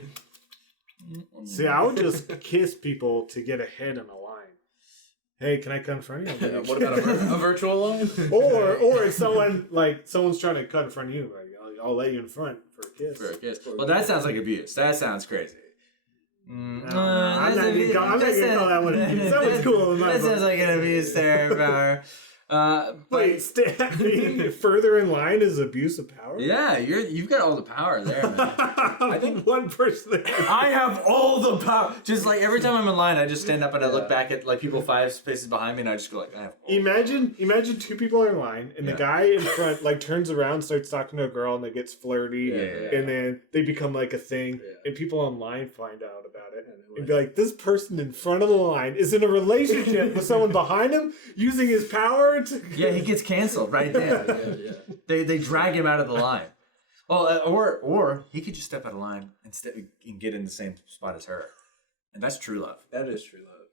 See, I would just kiss people to get ahead in a line. hey, can I confront you? What about a virtual line? or if someone's trying to cut in front of you, like I'll let you in front for a kiss. For a kiss. Well, that sounds like abuse. That sounds crazy. I'm not gonna call that one abuse. That was cool. That sounds like an abuse there, Power. Wait, being further in line is abuse of power? Yeah, you've got all the power there, man. I think one person. I have all the power. Just like every time I'm in line, I just stand up and I look back at like people 5 spaces behind me, and I just go like, I have. Imagine 2 people are in line, and the guy in front like turns around, starts talking to a girl, and it gets flirty, and then they become like a thing, and people online find out about it, and be like, this person in front of the line is in a relationship with someone behind him, using his power. Yeah, he gets canceled right there. They drag him out of the line. Well, or he could just step out of line and get in the same spot as her, and that's true love. That is true love.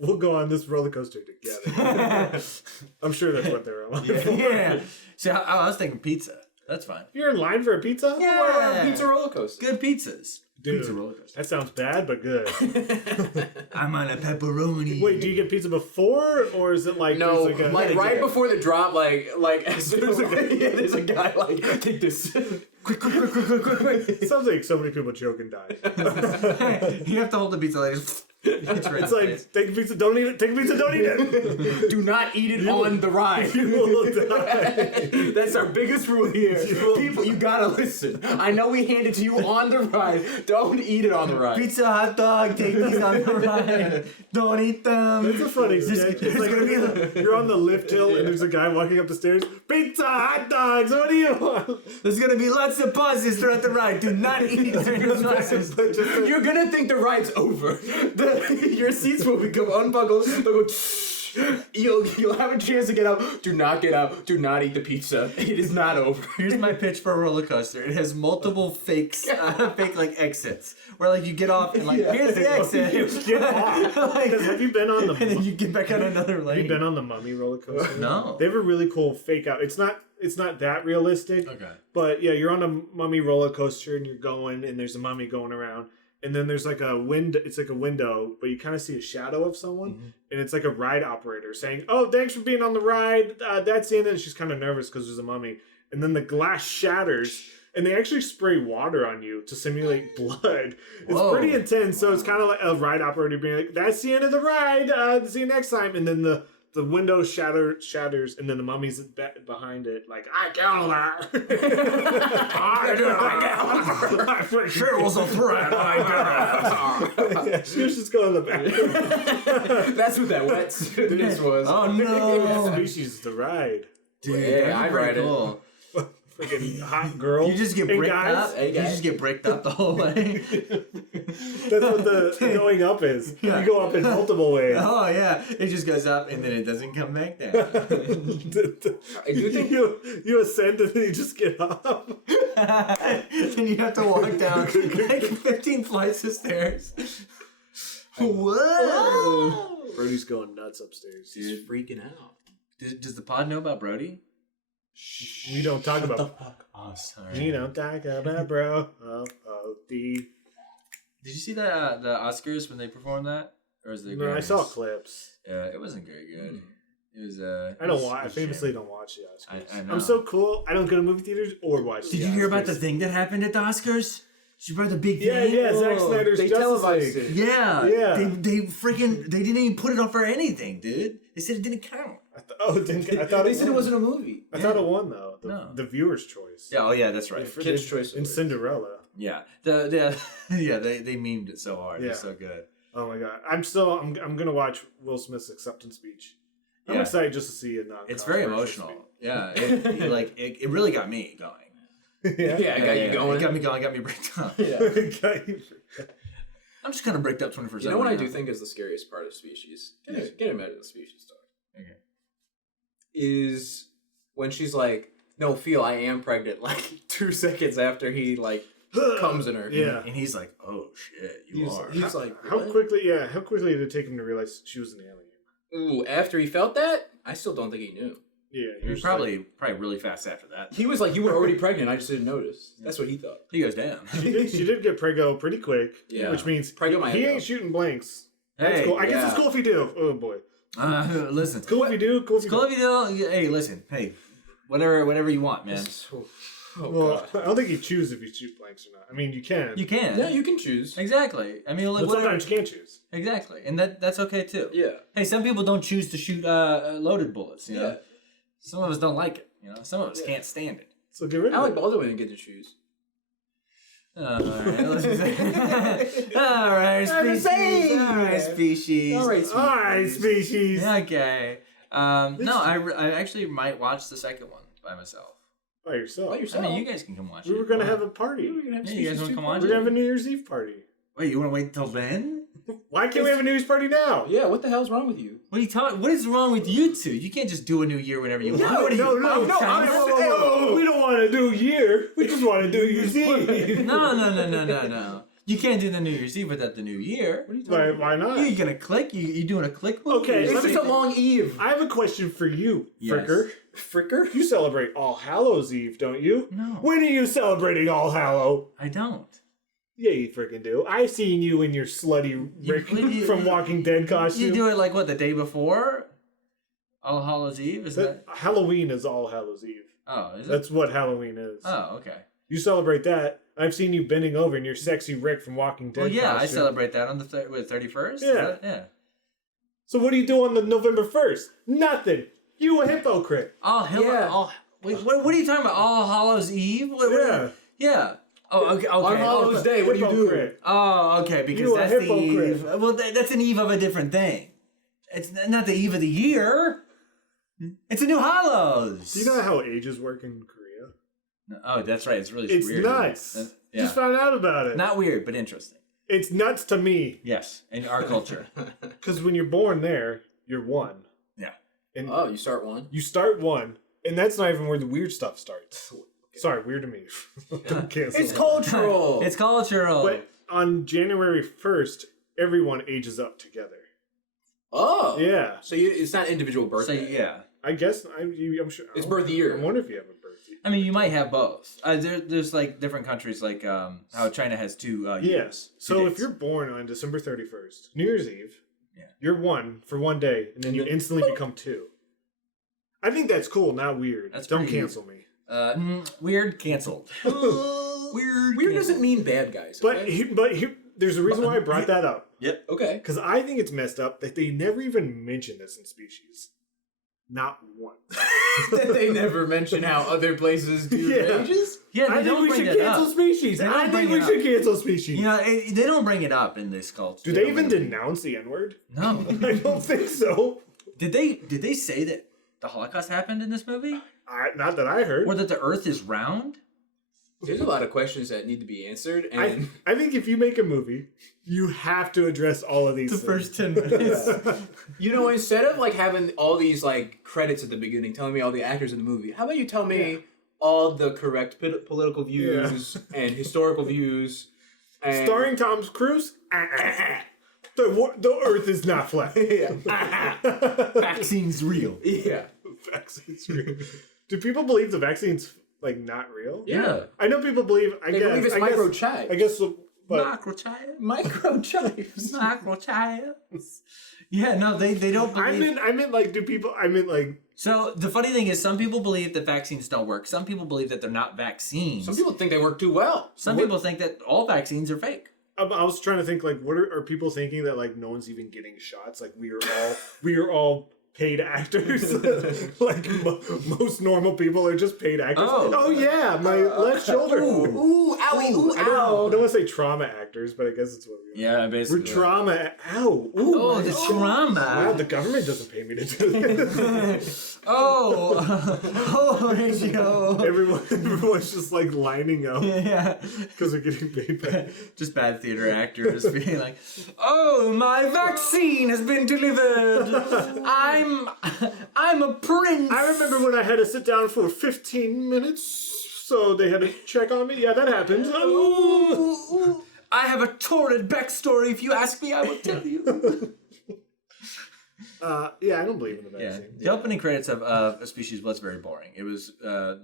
We'll go on this roller coaster together. I'm sure that's what they're on. Yeah. See, I was thinking pizza. That's fine. You're in line for a pizza? Yeah. Pizza roller coaster. Good pizzas. Dude, pizza roller coaster. That sounds bad, but good. I'm on a pepperoni. Wait, do you get pizza before, or is it like no, there's like right before the drop, like as soon as there's a guy like take this. Quick. Sounds like so many people choke and die. You have to hold the pizza like it's like take a pizza, don't eat it. Take a pizza, don't eat it. Do not eat it on the ride. You will die. That's our biggest rule here. People, you gotta listen. I know we hand it to you on the ride. Don't eat it on the ride. Pizza, hot dog, take these on the ride. Don't eat them. That's a funny sketch. It's like you're on the lift hill and there's a guy walking up the stairs. Pizza, hot dogs, what do you want? There's gonna be lots of pauses throughout the ride. Do not eat during the pauses. You're gonna think the ride's over. Your seats will become unbuckled. They'll go. You'll have a chance to get out. Do not get out. Do not eat the pizza. It is not over. Here's my pitch for a roller coaster. It has multiple fake like exits where like you get off and like here's the exit. You get off. Because have you been on the? And then you get back on another lane. Have you been on the Mummy roller coaster? No. They have a really cool fake out. It's not that realistic. Okay. But yeah, you're on a Mummy roller coaster and you're going, and there's a mummy going around. And then there's like a window, it's like a window, but you kind of see a shadow of someone. And it's like a ride operator saying, oh, thanks for being on the ride. That's the end. And she's kind of nervous because there's a mummy. And then the glass shatters and they actually spray water on you to simulate blood. It's pretty intense. So it's kind of like a ride operator being like, that's the end of the ride. See you next time. And then the window shatters, and then the mummy's behind it, like, I killed her. I killed her. She was a threat. I did it. Yeah, she was just going in the back. That's what that wet this was. Oh no. Species the ride. Dude, yeah, I'd ride cool. Freaking hot girl. You just get bricked up. Hey, you just get bricked up the whole way. That's what the going up is. You go up in multiple ways. Oh yeah, it just goes up and then it doesn't come back down. I do think you ascend and then you just get up. Then you have to walk down like 15 flights of stairs. Whoa! Brody's going nuts upstairs. He's freaking out. Does the pod know about Brody? We don't talk about. Oh, sorry. We don't talk about bro. Did you see the Oscars when they performed that, or was it? No, I saw clips. Yeah, it wasn't very good. It was. I don't watch. I famously don't watch the Oscars. I know. I'm so cool. I don't go to movie theaters or watch. Did you hear about the thing that happened at the Oscars? She brought the big thing. Yeah. Zack Snyder's They Justice televised League. it. Yeah. Yeah. They didn't even put it on for anything, dude. They said it didn't count. I thought They said it wasn't a movie. I thought it won though. No. The viewer's choice. Yeah. Oh yeah, that's right. Kids' Choice in Awards. Cinderella. Yeah. They memed it so hard. Yeah. It's so good. Oh my god. I'm gonna watch Will Smith's acceptance speech. I'm Yeah. excited just to see it now. It's very emotional. Yeah. It really got me going. Yeah. Yeah, I got you going. It got me going. Got me bricked up. Yeah. I'm just kind of bricked up 24/7. You know what I do think is the scariest part of Species? Get him out of the Species talk. Okay. Is when she's like, no, feel I am pregnant, like 2 seconds after he like comes in her. Yeah. And he's like, oh shit, you are. He's like, How what? quickly did it take him to realize she was an alien? Ooh, after he felt that, I still don't think he knew. Yeah. He was probably really fast after that. He was like, you were already pregnant, I just didn't notice. That's what he thought. He goes down. She did get preggo pretty quick. Yeah. Which means Preggo my he head ain't up. shooting blanks. That's Hey, cool. I guess yeah. it's cool if you do. Oh boy. Listen. Cool if you do. Cool if you Cool don't. if you do. Hey, listen. Hey, whatever you want, man. Oh, Well, God. I don't think you choose if you shoot blanks or not. I mean, you can. You can. Yeah, you can choose. Exactly. I mean, like, But whatever. sometimes you can't choose. Exactly, and that's okay too. Yeah. Hey, some people don't choose to shoot loaded bullets. You know? Yeah. Some of us don't like it. You know, some of us can't stand it. So get rid of Alec it. Baldwin didn't get to choose. All right, let's all right, species. All right, species. All right, All right, species. Okay. No, I actually might watch the second one by myself. By yourself. I mean, you guys can come watch it. We were gonna have a party. Yeah, you guys want to come watch We're gonna it? have a New Year's Eve party. Wait, you want to wait until then? Why can't we have a New Year's party now? Yeah, what the hell's wrong with you? What are you talking? What is wrong with you two? You can't just do a new year whenever you want. What are you, No, China? we don't want to do year. We just want to do New Year's Eve. No. You can't do the New Year's Eve without the New Year. What are you talking about? Why not? You gonna click? You doing a click move? Okay, It's let just me- a long eve. I have a question for you, Yes. Fricker. Fricker? You celebrate All Hallows Eve, don't you? No. When are you celebrating All Hallow? I don't. Yeah, you freaking do. I seen you in your slutty Rick from Walking Dead costume. You do it like what, the day before? All Hallows Eve? Is that? Halloween is All Hallows Eve. Oh, is it? That's what Halloween is. Oh, okay. You celebrate that. I've seen you bending over in your sexy Rick from Walking Dead Well, yeah, I costume. celebrate that on the 31st. Yeah. Yeah. So what do you do on the November 1st? Nothing. You a hypocrite. Oh, hell. Yeah. Oh, wait, what are you talking about? All Hallows Eve? Yeah. Yeah. Oh, okay. On Hallows Day, what do you do? Hypocrite. Oh, okay, because You a that's the hypocrite. eve. Well, that's an eve of a different thing. It's not the eve of the year. It's a new Hallows. Do you know how ages work in Korea? Oh, that's right. It's really It's weird. nuts. Yeah. Just found out about it. Not weird, but interesting. It's nuts to me. Yes, in our culture. Because when you're born there, you're one. Yeah. And Oh, you start one? you start one, and that's not even where the weird stuff starts. Sorry, weird to me. Don't cancel It's me. cultural. It's cultural. But on January 1st, everyone ages up together. Oh. Yeah. So it's not individual so birthday. yeah. I guess I'm sure. It's birth year. I wonder if you have a birth year. I mean, you might have both. There's like different countries, like how China has two years. Yes. So if dates. you're born on December 31st, New Year's Eve, Yeah. you're one for one day, and then you instantly become two. I think that's cool, not weird. That's Don't pretty- cancel me. Weird canceled. Weird. Weird doesn't mean bad guys. But Okay? there's a reason why I brought that up. Yep. Okay. Because I think it's messed up that they never even mention this in Species. Not once. That they never mention how other places do Yeah. ages? Yeah, they I think don't we bring should it cancel up. Species. They don't I think bring we it should up. cancel Species. You know, they don't bring it up in this culture. Do they even denounce the N-word? No. I don't think so. Did they say that the Holocaust happened in this movie, Not that I heard. or that the Earth is round? There's a lot of questions that need to be answered, and I think if you make a movie, you have to address all of these things. 10 minutes. you know, instead of like having all these like credits at the beginning, telling me all the actors in the movie, how about you tell me all the correct political views and historical views? And Starring Tom Cruise? The Earth is not flat. Vaccine's real. Yeah. Vaccine's real. Do people believe the vaccine's like not real? Yeah. I know people believe. They believe it's microchips. I guess. But Microchild. Microchips. Microchild. Yeah, no, they don't believe. I meant like. Do people? I meant like. So the funny thing is, some people believe that vaccines don't work. Some people believe that they're not vaccines. Some people think they work too well. Some people think that all vaccines are fake. I was trying to think like, what are people thinking that like no one's even getting shots? Like we are all paid actors. Like most normal people are just paid actors. Oh yeah, my left shoulder. Ooh, owie, ooh, I don't want to say trauma actors, but I guess it's what we are. Yeah, basically. We're trauma. Ow. Ooh, Oh, the Wow, trauma. the government doesn't pay me to do this. Oh, ratio. Everyone's just like lining up Yeah. because they're getting paid back. Just bad theater actors being like, "Oh, my vaccine has been delivered. I'm a prince." I remember when I had to sit down for 15 minutes, so they had to check on me. Yeah, that happened. Ooh. I have a torrid backstory. If you ask me, I will tell you. Yeah, I don't believe in the Yeah, vaccine. the opening credits of A Species was very boring. It was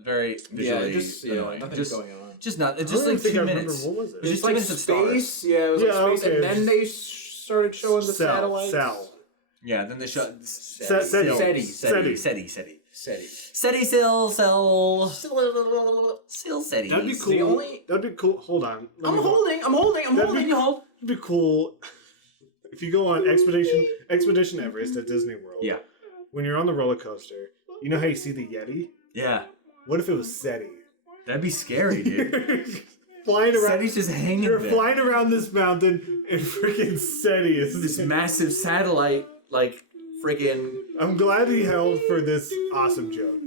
very visually annoying. nothing's going on. Just not. It's I just don't like think 2 I minutes. remember, what was it? It was just It's 2 like minutes of stars. space. Yeah, it was like Yeah, space, okay. and then they started showing the satellites. Cell. Yeah, then they show SETI. SETI SETI SETI. That'd be cool. That'd be cool. Hold on. I'm holding. You hold. It'd be cool if you go on Expedition Everest at Disney World. Yeah. When you're on the roller coaster, you know how you see the Yeti? Yeah. What if it was SETI? That'd be scary, dude. Flying around. SETI's just hanging You're there. flying around this mountain, and freaking SETI is This massive satellite, like, freaking... I'm glad he held for this awesome joke.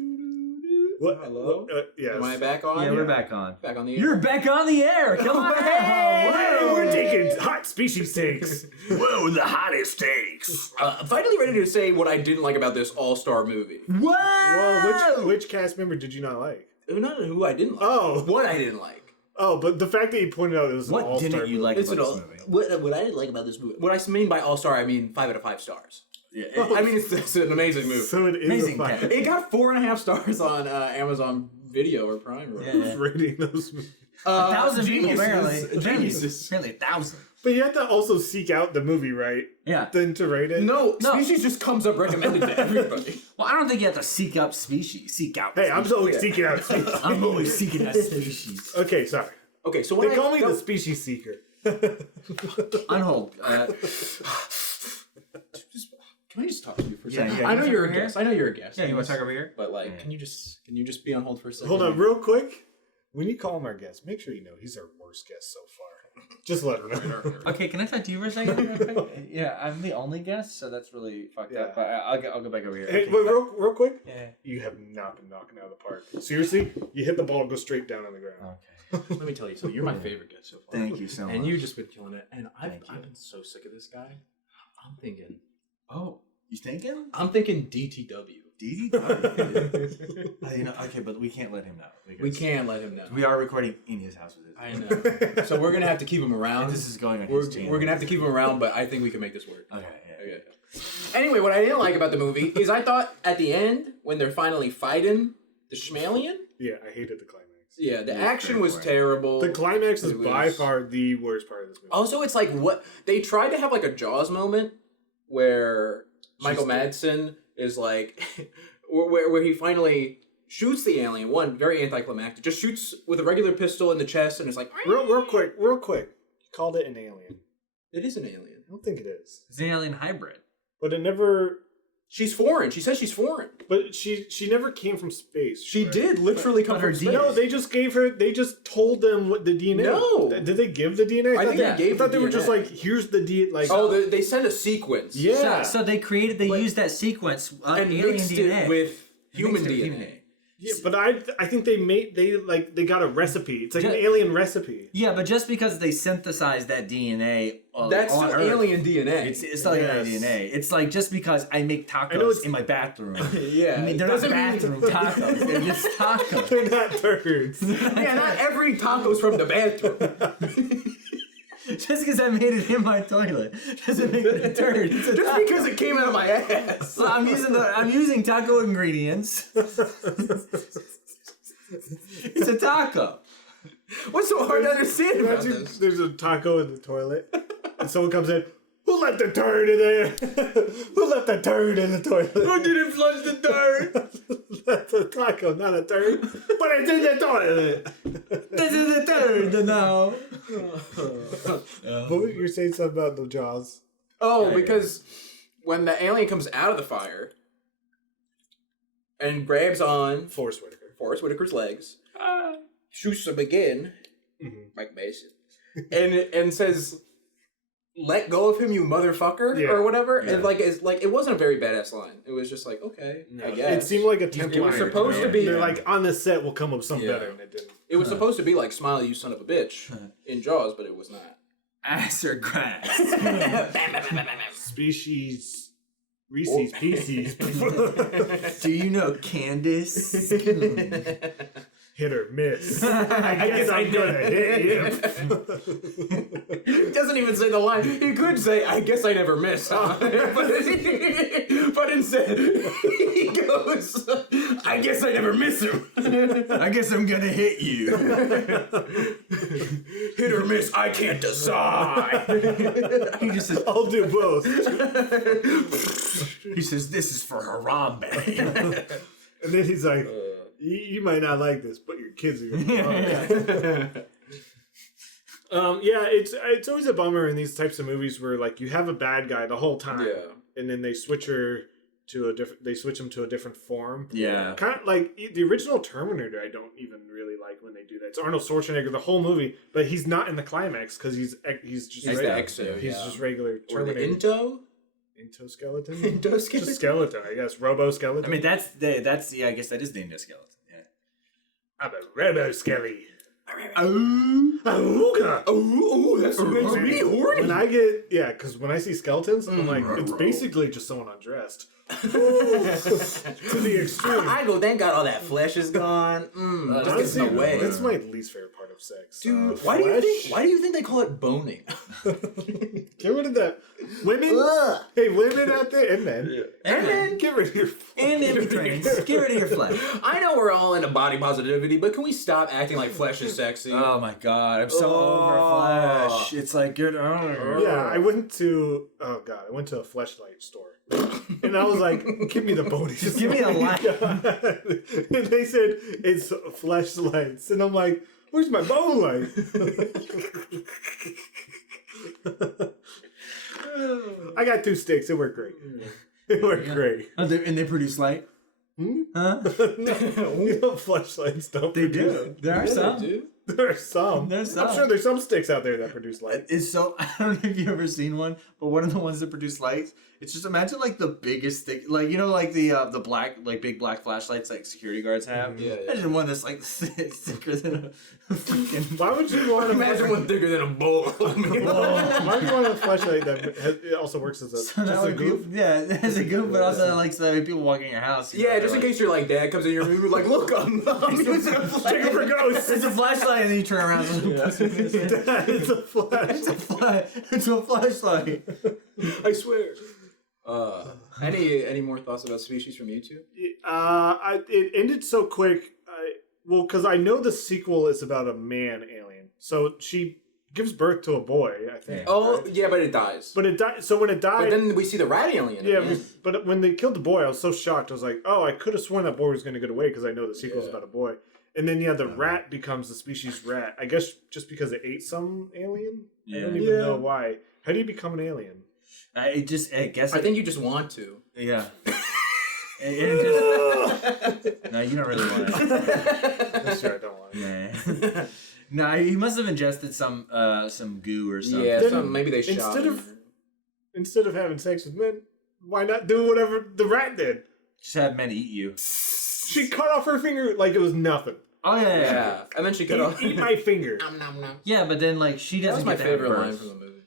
What? Hello? Yes. Am I back on? Yeah, we're back on. Back on the air. You're back on the air! Come on! Hey, we're taking hot species takes. Whoa, the hottest takes! I'm finally ready to say what I didn't like about this all-star movie. Whoa! Well, which cast member did you not like? Not who I didn't like. Oh. What I didn't like. Oh, but the fact that you pointed out it was an What all-star didn't you movie. like It's about an this movie? what I didn't like about this movie. What I mean by all-star, I mean 5 out of 5 stars. Yeah, I mean, it's an amazing movie. So it is Amazing a fun. It got 4.5 stars on Amazon Video or Prime. Or Yeah. Who's rating those movies? 1,000 people, geniuses. apparently. Geniuses. Apparently 1,000. But you have to also seek out the movie, right? Yeah. Then to rate it? No, No. Species just comes up recommended to everybody. Well, I don't think you have to seek out species. Seek out. Hey, I'm always seeking out species. I'm always seeking out species. Okay, sorry. Okay, so They when call me the species seeker. On hold. Can I just talk to you for a Yeah, second? yeah, I know you you're a over here? guest. I know you're a guest. Yeah, you want to talk over here? But like, Yeah. can you just be on hold for a second? Hold on, real quick. When you call him our guest, make sure you know he's our worst guest so far. Just let him know. Okay, can I talk to you for a second? Yeah, I'm the only guest, so that's really fucked Yeah. up. But I'll go back over here. Hey, Okay. but real quick. Yeah. You have not been knocking out of the park. Seriously, you hit the ball and go straight down on the ground. Okay. Let me tell you something. You're my favorite guest so far. Thank you so much. And you've just been killing it. And I've Thank you. been so sick of this guy. I'm thinking You thinking? DTW. DDW. You know, okay, but we can't let him know. Because We can't let him know. We are recording in his house with his. I know. So we're gonna have to keep him around. This is going on We're his channel. gonna have to keep him around, but I think we can make this work. Okay. Yeah. Okay. Anyway, what I didn't like about the movie is I thought at the end when they're finally fighting the Schmalian, Yeah, I hated the climax. yeah, the Yeah, action very was boring. terrible. The climax is It by was- far the worst part of this movie. Also, it's like what they tried to have like a Jaws moment where Michael She's Madsen is like, where he finally shoots the alien. One, very anticlimactic. Just shoots with a regular pistol in the chest and it's like, Real quick. You called it an alien. it is an alien. I don't think it is. It's an alien hybrid. But it never. She's foreign. She says she's foreign. But she never came from space. She right? did literally come but her from space. No, they just gave her. They just told them what the DNA. No. Did they give the DNA? I think thought they gave I thought the they were just DNA. like, here's the DNA. Like, Oh, they sent a sequence. yeah. So they created. They But- used that sequence And alien mixed DNA it with human Mixed it with DNA. Yeah, but I think they got a recipe. It's like an Ju- alien recipe. Yeah, but just because they synthesized that DNA, That's on still Earth, alien DNA. It's still alien Yes. DNA. It's like just because I make know tacos it's- in my bathroom. yeah. I mean, they're not Doesn't mean- bathroom tacos. They're just tacos. They're not turds. Yeah, not every taco's from the bathroom. Just because I made it in my toilet doesn't make it a turd. It's a Just taco. because it came out of my ass. So I'm using taco ingredients. It's a taco. What's so hard to understand about Imagine this? there's a taco in the toilet, and someone comes in. Who left the turd in there? Who left the turd in the toilet? Who didn't flush the turd? That's a taco, not a turd. But it's in the toilet. This is a turd now. But you're saying something about the Jaws. Oh, because when the alien comes out of the fire and grabs on Forrest Whitaker. Forrest Whitaker's legs, shoots him again, Mike Mason, and says, "Let go of him, you motherfucker," Yeah. or whatever. Yeah. And it's like it wasn't a very badass line. It was just like, okay, I guess. It seemed like a template. It was supposed to be. They're like, on this set, we'll come up with something Yeah. better, and it didn't. It was supposed to be like "Smile, you son of a bitch" in Jaws, but it was not. Ass or grass? Species. Reese's Pieces. Do you know Candace? hit or miss. I guess I'm gonna hit you. He doesn't even say the line. He could say, I guess I never miss. But instead, he goes, I guess I never miss him. I guess I'm gonna hit you. Hit or miss, I can't decide. He just says, I'll do both. he says, this is for Harambe. And then he's like, you might not like this, but your kids are gonna love it. It's always a bummer in these types of movies where like you have a bad guy the whole time, and then they switch him to a different form. Yeah. Kind of like the original Terminator. I don't even really like when they do that. It's Arnold Schwarzenegger the whole movie, but he's not in the climax because he's just the regular. Exo, He's just regular Terminator. Or the Into? Endoskeleton? Endoskeleton? Just skeleton, I guess. Robo-skeleton. I mean, that's I guess that is the endoskeleton. Yeah. I'm a robo-skelly. Oh, that's what makes me horny. When I get, because when I see skeletons, I'm like, it's basically just someone undressed. To the extreme. I go, thank God all that flesh is gone. Just gets in the way. That's my least favorite part of sex. Dude, why do you think they call it boning? Get rid of that. Women? Hey, women out there and men. And men. Get rid of your And in between, get rid of your flesh. I know we're all into body positivity, but can we stop acting like flesh is sexy? Oh my God, I'm so over flesh. It's like, get on. Yeah, I went to a fleshlight store. And I was like, give me the bonies. Just give me a light. And they said, it's fleshlights. And I'm like, where's my bone light? I got 2 sticks. It worked great. It worked great. And they produce light? Huh? No, fleshlights don't. They do. There are some. There are some. There's some. I'm sure there's some sticks out there that produce light. It's so, I don't know if you've ever seen one, but one of the ones that produce lights, it's just, imagine like the biggest stick, like, you know, like the black, like big black flashlights like security guards have? Yeah. Imagine one that's like thicker than a freaking... Why would you want to Imagine one thicker than a bowl. why do you want a flashlight that it also works as a goof? Yeah, as a goof, but also like so that people walk in your house. Yeah, just in case your like dad comes in your room, you're like, look, I'm using a flashlight. for ghosts. It's a flashlight, and then you turn around. It's a flash. It's a flashlight. I swear. Any more thoughts about Species from you two? It ended so quick. Because I know the sequel is about a man alien. So she gives birth to a boy, I think. Oh, right? yeah, but it dies. But it died. So when it died, But then we see the rat alien. yeah. But when they killed the boy, I was so shocked. I was like, oh, I could have sworn that boy was going to get away because I know the sequel's about a boy. And then the rat becomes the species rat. I guess just because it ate some alien. I don't even know why. How do you become an alien? I think you just want to. Yeah. No, you don't really want it. That's true, I don't want it. Nah. No, he must have ingested some goo or something. Yeah, maybe they shot him. Instead of having sex with men, why not do whatever the rat did? Just have men eat you. She cut off her finger like it was nothing. Oh yeah. And then she cut off. Eat my finger. Nom, nom, nom. Yeah, but then like she doesn't. That's my get to have favorite birth. line from the movie.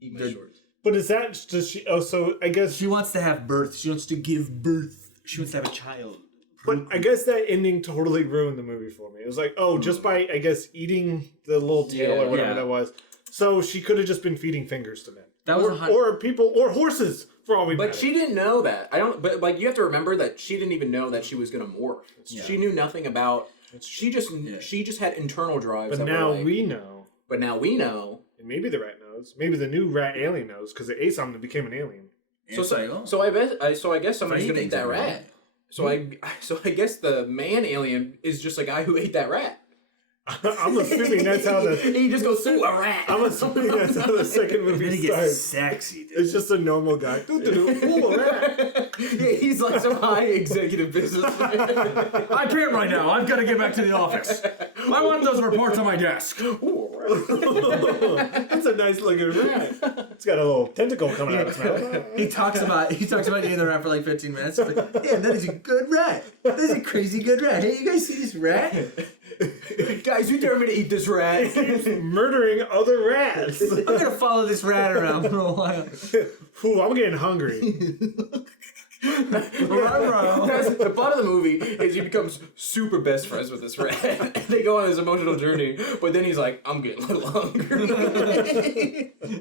Eat my shorts. But is that does she? Oh, so I guess She wants to have birth. She wants to give birth. She wants to have a child. But I guess that ending totally ruined the movie for me. It was like, oh, just by I guess eating the little tail or whatever that was. So she could have just been feeding fingers to men. That was or people or horses for all we know. But she didn't know that. But like you have to remember that she didn't even know that she was gonna morph. She knew nothing about. She just had internal drives. But now we know. But now we know. And maybe the rat knows. Maybe the new rat alien knows because it ate something and became an alien. So I guess somebody's gonna eat that rat. So I guess the man alien is just a guy who ate that rat. I'm assuming that's how the he just goes ooh, a rat. I'm assuming that's how the second movie Then he starts. gets sexy. Dude. It's just a normal guy. Ooh, a rat. Yeah, he's like some high executive businessman. I can't right now. I've got to get back to the office. I want those reports on my desk. Ooh, a rat. That's a nice looking rat. It's got a little tentacle coming out of its mouth. He talks about eating the rat for like 15 minutes. Like, yeah, that is a good rat. That is a crazy good rat. Hey, you guys see this rat? Guys, you dare me to eat this rat? Murdering other rats. I'm gonna follow this rat around for a while. Ooh, I'm getting hungry. That's, the plot of the movie is he becomes super best friends with this rat. And they go on this emotional journey, but then he's like, I'm getting a little hungry.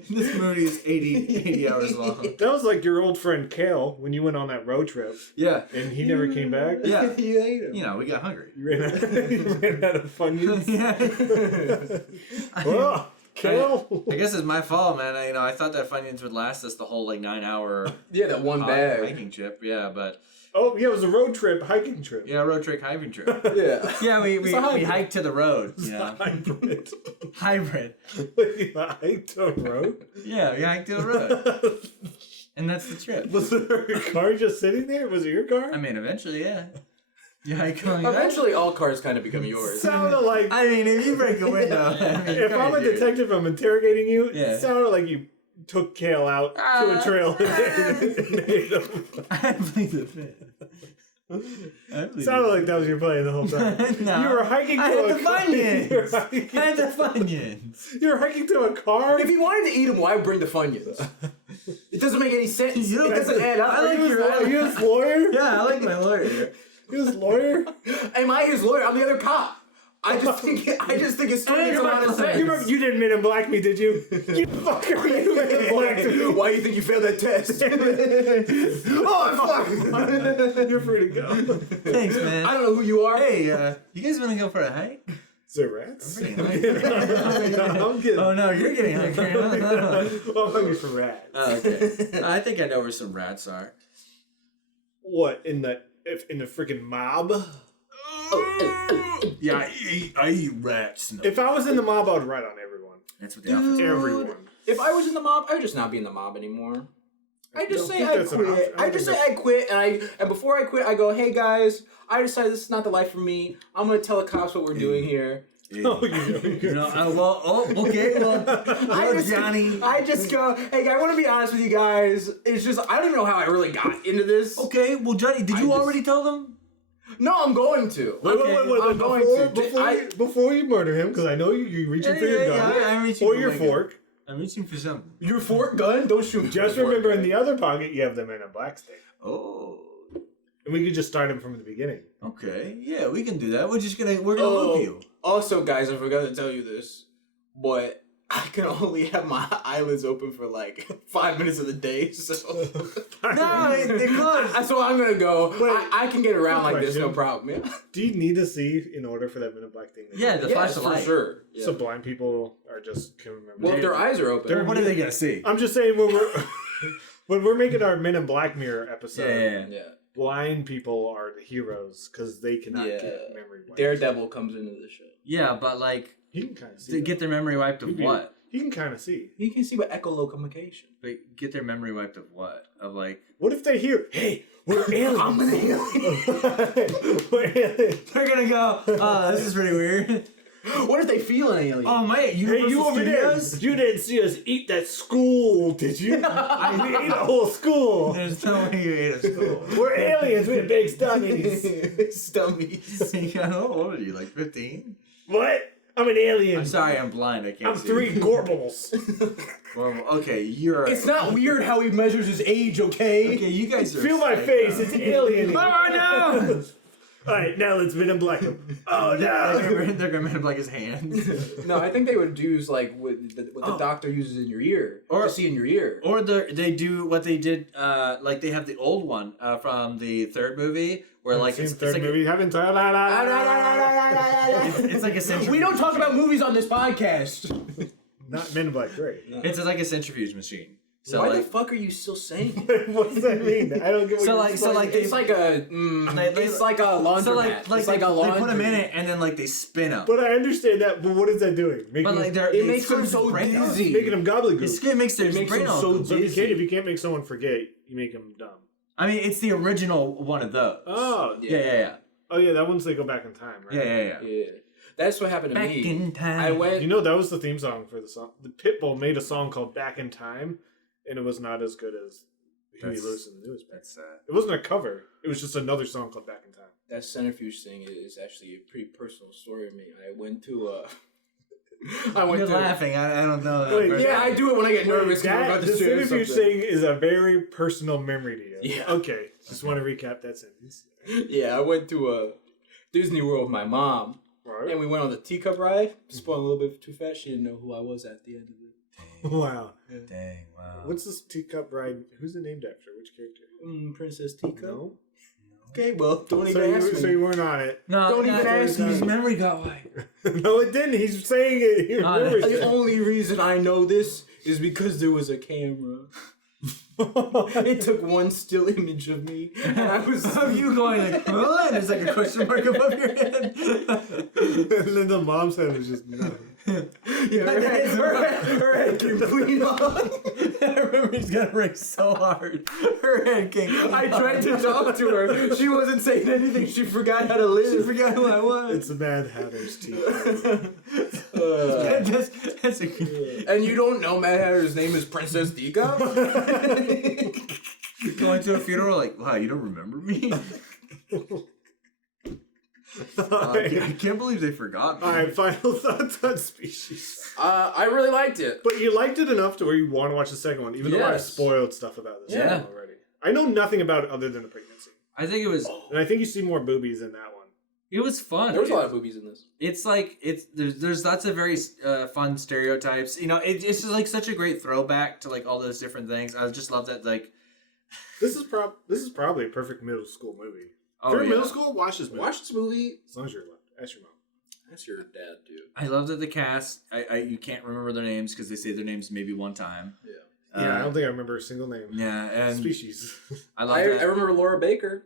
This movie is 80 hours long. That was like your old friend Kale when you went on that road trip Yeah. and he never came back. Yeah. You hate him. You know, we got hungry. You ran out of Funyuns. Yeah. Whoa, Kale. I guess it's my fault, man. I thought that Funyuns would last us the whole 9-hour Yeah, that one bag. hiking trip. Yeah, but Oh, yeah, it was a road trip, hiking trip. yeah, road trip hiking trip. Yeah. Yeah, we a hybrid. hiked to the road. Yeah, Hybrid. hybrid. You hiked a road? Yeah, we hiked to the road, and that's the trip. Was there a car just sitting there? Was it your car? I mean, eventually, yeah. You hike on that. Eventually, all cars kind of become yours. Sounded like I mean, if you break a window, if I'm a detective, I'm interrogating you. Yeah. It sounded like you took Kale out to a trail and ate him. I believe the fit. Sounded like that was your plan the whole time. No. You were hiking to I had a the car. Funyuns. You were hiking- I had the Funyuns. You were hiking to a car. If he wanted to eat them, why bring the Funyuns? It doesn't make any sense. It You know, doesn't add up. I like Are your you his lawyer? Yeah, I like my lawyer. You his lawyer? Am I his lawyer? I'm the other cop. I just think his story makes a lot of sense. You remember you didn't Men in Black me, did you? You fucker! You Men in Black me. Why do you think you failed that test? Oh fuck! You're free to go. Thanks, man. I don't know who you are. Hey, you guys want to go for a hike? Is there rats? I'm getting hungry. I'm kidding. Oh no, you're getting hungry. I'm hungry for rats. Okay. I think I know where some rats are. What in the freaking mob? Yeah, I eat rats. No. If I was in the mob, I would rat on everyone. That's what the outfit's for. Everyone. If I was in the mob, I would just not be in the mob anymore. I just don't say think I that's an quit. option. I just say I quit, and before I quit, I go, "Hey guys, I decided this is not the life for me. I'm gonna tell the cops what we're doing here." Oh, you know. Okay, Johnny. I just go, "Hey, I want to be honest with you guys. It's just I don't even know how I really got into this." Okay, well, Johnny, did you already tell them? No, I'm going to. Wait, I'm going before you murder him, because I know you're reaching for your gun I'm reaching or for your my fork. gun. I'm reaching for something. Your fork gun? Don't shoot me. Just with a remember, fork in the other pocket, you have the Men in Black stick, Oh, and we could just start him from the beginning. okay. Yeah, we can do that. We're gonna loop you. Also, guys, I forgot to tell you this, but I can only have my eyelids open for like 5 minutes of the day, so No, they're closed. that's why I'm gonna go. Wait, I can get around like this, no question. problem. Yeah, Do you need to see in order for that Men in Black thing? Yeah, the flash yes, of for light. sure. Yeah. So blind people are just can remember. Well, if their eyes are open, They're- What are they gonna see? I'm just saying when we're when we're making our Men in Black mirror episode, Yeah. yeah. blind people are the heroes because they cannot Yeah. get memory wiped. Daredevil comes into the show. Yeah, but like, He can kind of see. to that. get their memory wiped of He can- what? He can kind of see. You can see what echolocation. But get their memory wiped of what? Of like, What if they hear, "Hey, we're aliens"? I'm an alien. We're aliens. they're gonna go. Oh, this is pretty weird. What if they feel an alien? Oh man, Hey, you over there! You didn't see us eat that school, did you? We ate a whole school. There's no way you ate a school. We're aliens with big stomachs. Stummies. How old are you? Like 15? What? I'm an alien. I'm sorry, I'm blind. I can't I'm see. 3 Gorbals. Well, okay, you're. It's not weird how he measures his age, okay? Okay, you guys are. Feel my psycho. face. It's alien. Oh no! All right, now let's Men in Black him. Oh no! They're gonna make like his hands. No, I think they would use like what the doctor uses in your ear, Or- to see in your ear. Or they do what they did. Like they have the old one from the third movie, where like it's third like movie. Haven't it's like a centrifuge. We don't talk about movies on this podcast. Not Men in Black 3. It's like a centrifuge machine. So Why like, the fuck are you still saying? What does that mean? I don't get what So you're like- so saying. like It's like a it's like a laundromat. so It's like they a laundry. put them in it and then like they spin up. But I understand that. But what is that doing? Making But like It makes them so dizzy. making them gobbledygook. It makes their It makes brain them all so go. So if you can't make someone forget, you make them dumb. I mean, it's the original one of those. Oh Yeah. Oh yeah, that one's they go back in time, right? Yeah. Yeah, that's what happened to Back me. in time. I went. You know that was the theme song for the song. The Pitbull made a song called "Back in Time," and it was not as good as Huey That's- Lewis and the News. That's sad. It wasn't a cover. It was just another song called "Back in Time." That centrifuge thing is actually a pretty personal story to me. I went to I went You're to. laughing. I don't know. That Wait, person. Yeah, I do it when I get nervous. 'cause I'm about to the share sentence you're something. saying is a very personal memory to you. Yeah. Okay. Just want to recap that sentence. Yeah, I went to Disney World with my mom, Right. and we went on the teacup ride. Spoiled a little bit too fast. She didn't know who I was at the end of it. Wow. Dang, wow. What's this teacup ride? Who's it named after? Which character? Princess Teacup. No. Okay, well, don't So even ask me. so you weren't on it. No, Don't even ask me. His memory got white. No, it didn't. He's saying it. He remembers The it. only reason I know this is because there was a camera. It took one still image of me, and I was. Of you going like, huh? And there's like a question mark above your head. And then the mom's head was just no. Yeah, her head came clean off. Her memory's gonna break so hard. Her head came. I tried to talk to her. She wasn't saying anything. She forgot how to live. She forgot who I was. It's the Mad Hatter's teeth. That's a And you don't know Mad Hatter's name is Princess Teacup? going to a funeral like, wow, you don't remember me? I can't believe they forgot me. All right, final thoughts on Species. I really liked it. But you liked it enough to where you want to watch the second one, even though I Yes. spoiled stuff about this Yeah. one already. I know nothing about it other than the pregnancy. I think it was And I think you see more boobies in that one. it was fun. There was a lot of boobies in this. It's like there's lots of very fun stereotypes. You know, it's just like such a great throwback to like all those different things. I just love that like. This is probably a perfect middle school movie. Oh, if you're in yeah. middle school, watch this movie. Watch this movie. As long as you're left. Ask your mom. That's your dad, dude. I love that the cast. You can't remember their names because they say their names maybe one time. Yeah. Yeah, I don't think I remember a single name. Yeah, and Species. I love I that. remember Laura Baker.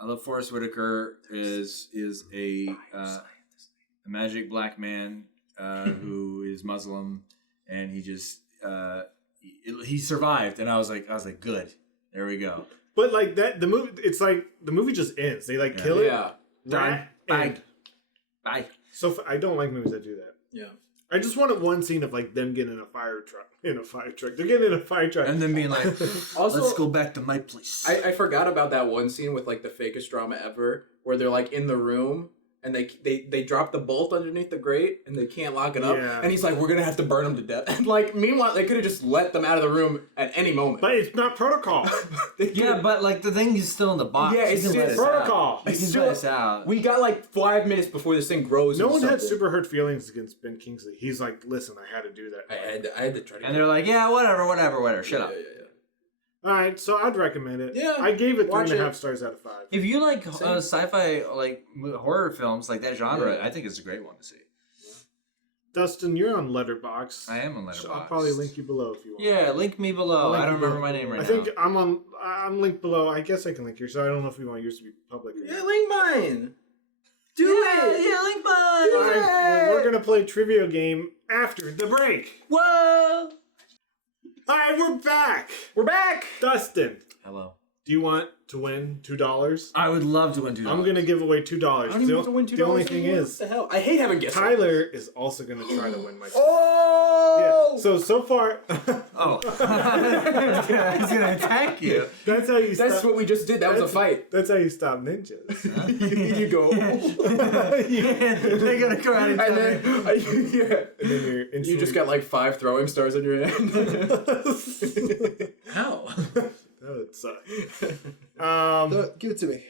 I love Forrest Whitaker is a magic black man who is Muslim, and he just he survived, and I was like good, there we go. But like that, the movie. It's like the movie just ends. They like kill it. Yeah. Done. Bye. End. Bye. So I don't like movies that do that. Yeah. I just wanted one scene of like them getting in a fire truck. They're getting in a fire truck. And then being like, Also, let's go back to my place. I forgot about that one scene with like the fakest drama ever, where they're like in the room and they drop the bolt underneath the grate and they can't lock it up. Yeah. And he's like, we're gonna have to burn them to death. And like, meanwhile, they could have just let them out of the room at any moment. But it's not protocol. Yeah, but like the thing is still in the box. Yeah, You it's can let still us out. protocol. You can Still- let us out. We got like 5 minutes before this thing grows. No into one had something. super hurt feelings against Ben Kingsley. He's like, listen, I had to do that. I had to try to. And they're like, yeah, whatever. Shut up. Yeah. All right, so I'd recommend it. Yeah, I gave it watch 3.5 it. stars out of 5. If you like Same. sci-fi, like horror films, like that genre, Yeah. I think it's a great one to see. Dustin, you're on Letterboxd. I am on Letterboxd. So I'll probably link you below if you want. Yeah, link me below. I'll link I don't you remember below. my name right I now. think I'm linked below. I guess I can link yours, so I don't know if you want yours to be public or Yeah, not. link mine. Do it. Yeah, link mine. All right, well, we're gonna play a trivia game after the break. Whoa. All right, we're back. We're back. Dustin, Hello. do you want to win $2? I would love to win $2. I'm gonna give away $2. I don't even have to win $2. The only thing anymore. is, What the hell? I hate having guests. Tyler is also gonna try to win my. Oh. Yeah. So far, Oh. I was gonna attack you. that's how you. That's stop, what we just did. That was a fight. That's how you stop ninjas. You go. They're gonna karate And chop then, me. yeah. And then you're You instantly- just got like 5 throwing stars on your hand. How? That would suck. Give it to me.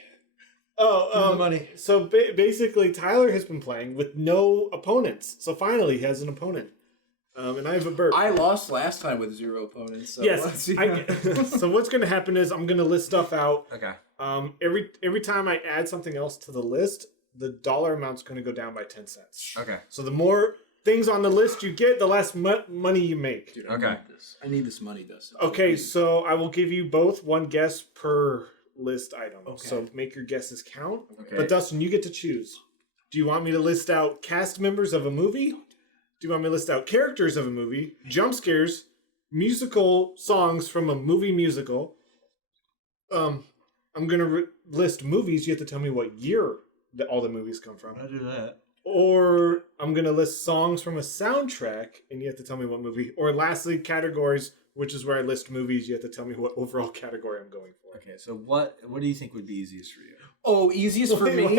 Oh, the money. So basically, Tyler has been playing with no opponents. So finally, he has an opponent. And I have a burp. I lost last time with 0 opponents. So Yes. let's see. So what's going to happen is I'm going to list stuff out. Okay. Every time I add something else to the list, the dollar amount's going to go down by 10 cents. Okay. So the more things on the list you get, the less money you make. Dude, Okay. I need this money, Dustin. Okay, so I will give you both one guess per list item. Okay. So make your guesses count. Okay. But Dustin, you get to choose. Do you want me to list out cast members of a movie? Do you want me to list out characters of a movie? Jump scares? Musical songs from a movie musical? I'm gonna list movies. You have to tell me what year all the movies come from. I'll do that. Or I'm gonna list songs from a soundtrack, and you have to tell me what movie. Or lastly, categories, which is where I list movies. You have to tell me what overall category I'm going for. Okay. So what do you think would be easiest for you? Oh, easiest for me?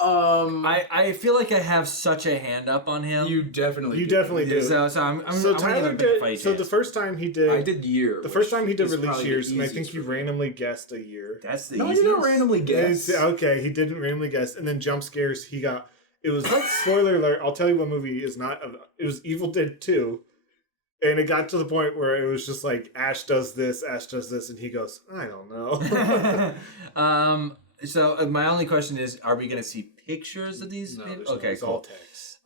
I feel like I have such a hand up on him. You definitely You do. definitely do. So I'm So gonna Tyler give him a big did. fight So chance. the first time he did, I did year. the first time he did is release probably the years, and I easiest think he for me. randomly guessed a year. That's the No, I easiest. didn't randomly guess. Okay, he didn't randomly guess, and then jump scares. He got. It was spoiler alert. I'll tell you what movie is not. It was Evil Dead 2, and it got to the point where it was just like Ash does this, and he goes, I don't know. So my only question is, are we going to see pictures of these? No, people? there's no- Okay, It's cool. all text.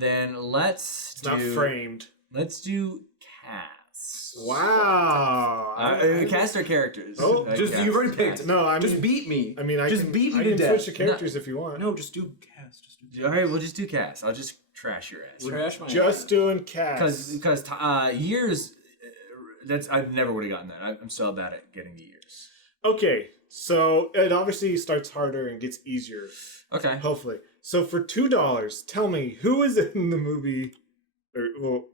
Then let's It's not framed. Let's do casts. Wow. Cast or characters? Oh, Just cast, you've already picked. cast. No, I mean, Just beat me. I mean, I just can, beat me I to can death. switch the characters if you want. No, just do cast. Just do All right, we'll just do cast. I'll just trash your ass. trash my Just doing cast. Because years, I never would have gotten that. I'm so bad at getting the years. Okay, so it obviously starts harder and gets easier. Okay. Hopefully. So for $2, tell me who is in the movie, or well,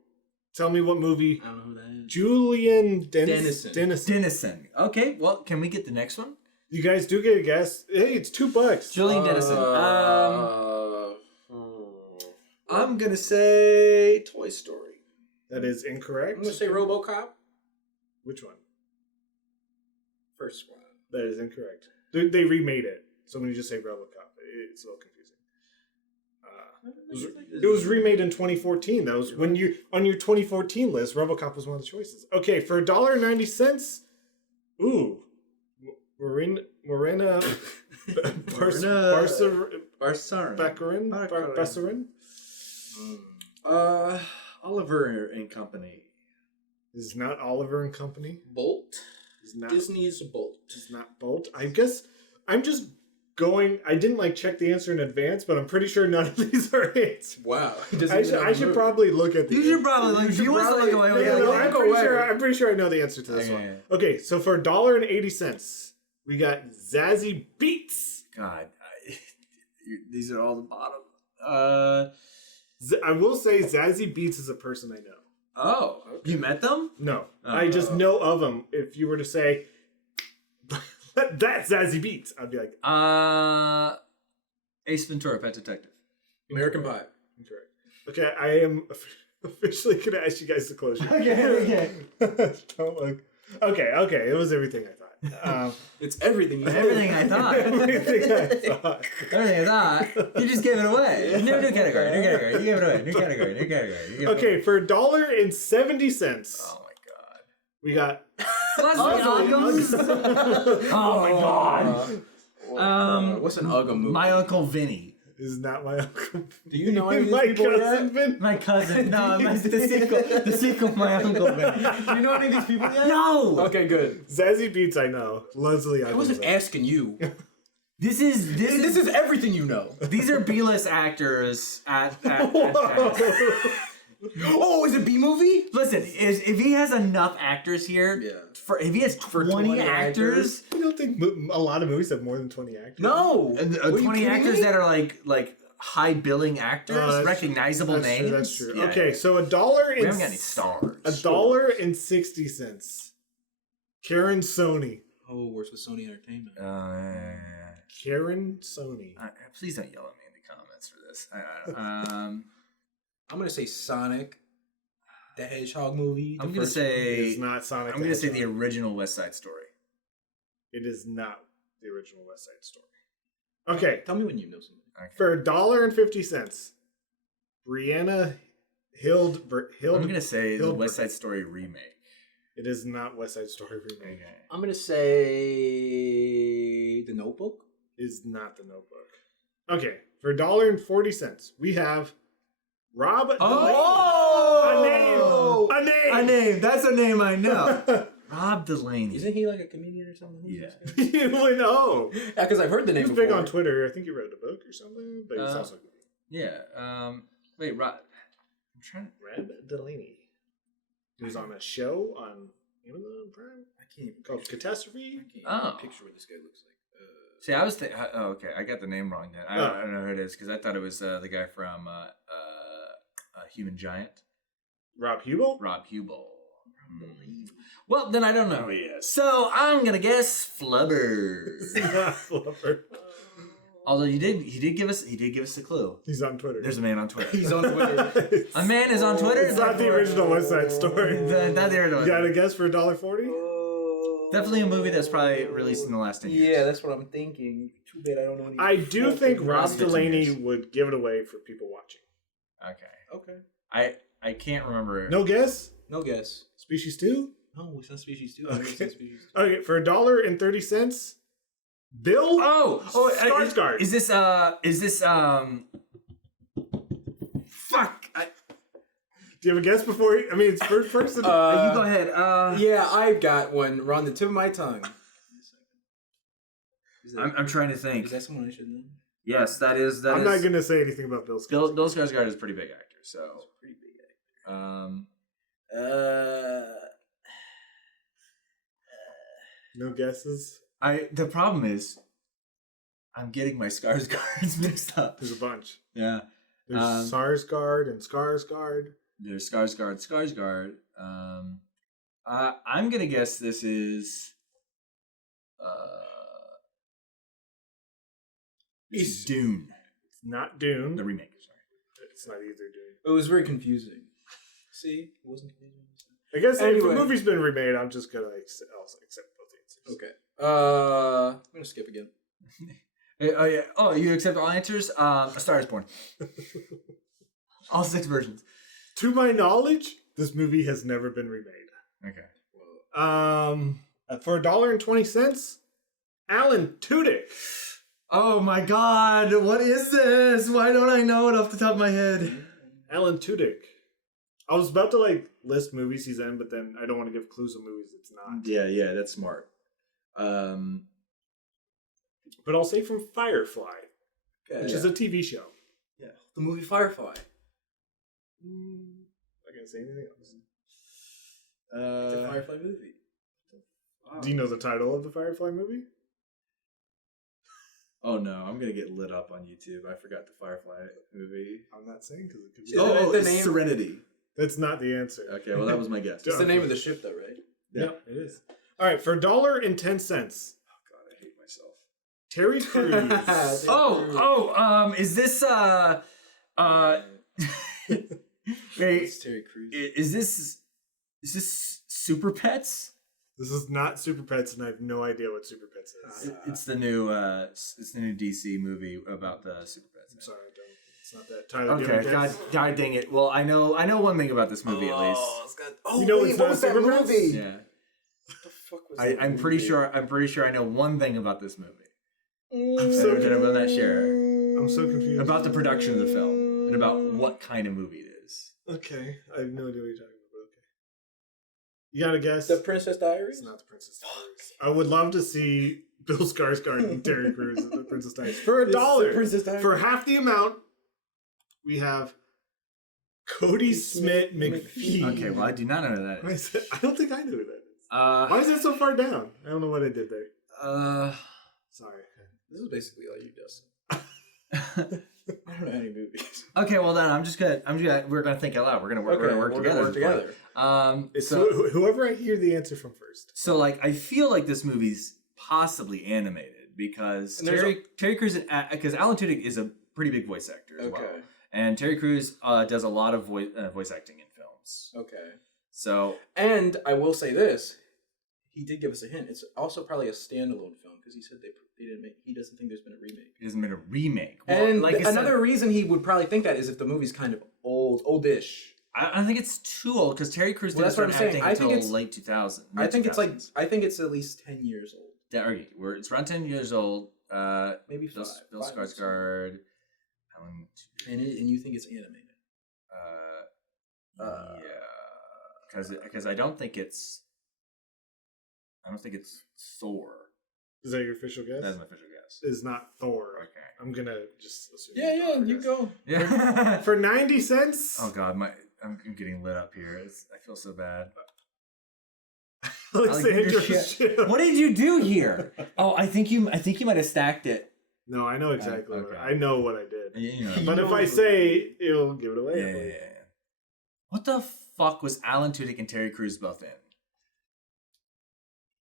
tell me what movie. I don't know who that is. Julian Dennison. Dennison. Okay, well, can we get the next one? You guys do get a guess. Hey, it's $2. Julian Dennison. Hmm. I'm gonna say Toy Story. That is incorrect. I'm gonna say RoboCop. Which one? First one. That is incorrect. They remade it, so when you just say RoboCop, it's a little confusing. It was remade in 2014. That was when you on your 2014 list. RoboCop was one of the choices. Okay, for $1.90. Ooh, Morena Barsarin. Oliver and Company. This is not Oliver and Company. Bolt. This is not Disney's Bolt. This is not Bolt. I guess I'm just going. I didn't check the answer in advance, but I'm pretty sure none of these are it. Wow. I should probably look at. You should probably look. You want to look away? I'm pretty sure I know the answer to this one. Okay, so for $1.80, we got Zazie Beetz. God, these are all the bottom. I will say Zazie Beetz is a person I know. Oh, you met them? No, I just know of him. If you were to say that's Zazie Beetz, I'd be like, Ace Ventura, Pet Detective. American Pie. incorrect. Okay, I am officially gonna ask you guys to close your Okay. Don't look. Okay, it was everything I thought. It's everything. Everything I thought. Everything I thought. Everything I thought. You just gave it away. New category. You gave it away. New category. Okay, for $1.70, Oh my god. we got. Leslie Uggams. Oh my god. What's an Uggam movie? My Uncle Vinny. This is not my uncle. Do you know any of these My people cousin yet? Vin. My cousin. No, the sequel. My Uncle Vinny. Do you know any of these people yet? No. Okay, good. Zazie Beetz, I know. Leslie, I wasn't asking you. This is This is everything you know. These are B-list actors at Oh, is it B movie? Listen, if he has enough actors here, Yeah. if he has 20 actors, I don't think a lot of movies have more than 20 actors. No. and, Are you 20 kidding actors me? that are like high billing actors, That's recognizable true, names. That's true. Yeah. Okay, so We haven't got any stars. $1.60. Karen Sony. Oh, works with Sony Entertainment. Karen Sony. Please don't yell at me in the comments for this. I'm gonna say Sonic, the Hedgehog movie. I'm gonna It say is not Sonic. I'm the gonna say the Hedgehog. original West Side Story. It is not the original West Side Story. Okay, Tell me when you know something. Okay. for $1.50, Brianna Hild. I'm gonna say the Hilbert. West Side Story remake. It is not West Side Story remake. Okay. I'm gonna say The Notebook. It is not The Notebook. Okay, for $1.40, we have Rob. Oh! A name. A name. That's a name I know. Rob Delaney. Isn't he like a comedian or something? Yeah. You would know. Yeah, because I've heard the name. He was before. big on Twitter. I think he wrote a book or something, but he's also Yeah. Wait, Rob. I'm trying. Rob Delaney. He was on a show on Amazon Prime I can't even called Catastrophe. picture what this guy looks like. See, I was thinking. Oh, okay. I got the name wrong then. I don't know who it is because I thought it was the guy from Human Giant. Rob Hubel. Rob Hubel. Well, then I don't know who he is. So I'm gonna guess Flubber. Not Flubber. Although he did give us a clue. He's on Twitter. There's a man on Twitter. He's on Twitter. A man is on Twitter. It's not the original West Side Story. Not the original. You got a guess for $1.40? Definitely a movie that's probably released in the last 10 years. Yeah, that's what I'm thinking. Too bad I don't know any. I do think Rob 15 Delaney years. would give it away for people watching. Okay. Okay. I can't remember. No guess? No guess. Species 2? No, it's not Species 2. I've never seen Species 2. Okay, for $1.30, Bill Skarsgård. Is this fuck. Do you have a guess before? I mean, it's first person. You go ahead. Yeah, I've got one. We're on the tip of my tongue. I'm trying to think. Is that someone I should know? Yes, that is. I'm not going to say anything about Bill Skarsgård. Bill Skarsgård is a pretty big actor, so. Pretty big actor. No guesses? The problem is, I'm getting my Skarsgårds mixed up. There's a bunch. Yeah. There's Sarsgaard and Skarsgård. There's Skarsgård. I'm gonna guess this is. This is Dune. It's not Dune. The remake. Sorry. It's not either Dune. It was very confusing. See? It wasn't confusing. I guess if Anyway. a movie's been remade, I'm just going to accept both answers. Okay. I'm going to skip again. Yeah. Oh, you accept all answers? A Star is Born. All 6 versions. To my knowledge, this movie has never been remade. Okay. For $1.20, Alan Tudyk. Oh my God! What is this? Why don't I know it off the top of my head? Alan Tudyk. I was about to list movies he's in, but then I don't want to give clues of movies it's not. Yeah, that's smart. But I'll say from Firefly, which is a TV show. Yeah. The movie Firefly. I can't say anything else. It's a Firefly movie. Do you know the title of the Firefly movie? Oh no, I'm gonna get lit up on YouTube. I forgot the Firefly movie. I'm not saying because it could be. Is it the it's name? Serenity. That's not the answer. Okay, well that was my guess. It's the name of the ship, though, right? Yeah, it is. All right, for $1.10, Oh God, I hate myself. Terry Crews. Is this wait, It's Terry Crews. is this Super Pets? This is not Super Pets, and I have no idea what Super Pets is. It's the new DC movie about the Super Pets. I'm sorry, I don't. It's not that. Tyler, do you have Okay, a guess? God dang it. Well, I know one thing about this movie at least. It's got, You know wait, it's what not was that Super Pets? movie? Yeah, What the fuck was that I'm pretty movie? sure. I'm pretty sure I know one thing about this movie. I'm so That I will not share I'm so confused. about the production of the film and about what kind of movie it is. Okay, I have no idea what you're talking about, but okay. You got a guess? The Princess Diaries? It's not the Princess Diaries. I would love to see Bill Skarsgård and Terry Crews at the Princess Diaries. For It's the $1, Princess Diaries. for half the amount, we have Cody Smith McPhee. Okay, well I do not know who that is. I don't think I knew who that is. Why is it so far down? I don't know what I did there. Sorry. This is basically all you, Dustin. I don't know any movies. Okay, well then we're gonna think out loud. We're gonna work together. So whoever I hear the answer from first. So I feel like this movie's possibly animated because Terry Crews, because Alan Tudyk is a pretty big voice actor as well, and Terry Crews does a lot of voice acting in films. Okay. So, and I will say this, he did give us a hint. It's also probably a standalone film because he said they didn't make. He doesn't think there's been a remake. It hasn't been a remake. Well, And like another reason he would probably think that is if the movie's kind of oldish. I don't think it's too old because Terry Crews didn't Well, that's what start I'm saying. acting I think until it's- late 2000. I think it's at least 10 years old. It's around 10 years old. Maybe Bill 5. Skarsgård. Alan Tudyk. And you think it's animated? Yeah, because I don't think it's Thor. Is that your official guess? That's my official guess. It's not Thor. Okay. I'm gonna just assume. Yeah, you go. Yeah. For 90 cents. Oh God, I'm getting lit up here. I feel so bad. Alexander Ship. Ship. What did you do here? Oh, I think you might have stacked it. No, I know exactly. Okay. I know what I did. You know. But if I say, it'll give it away. Yeah. What the fuck was Alan Tudyk and Terry Crews both in?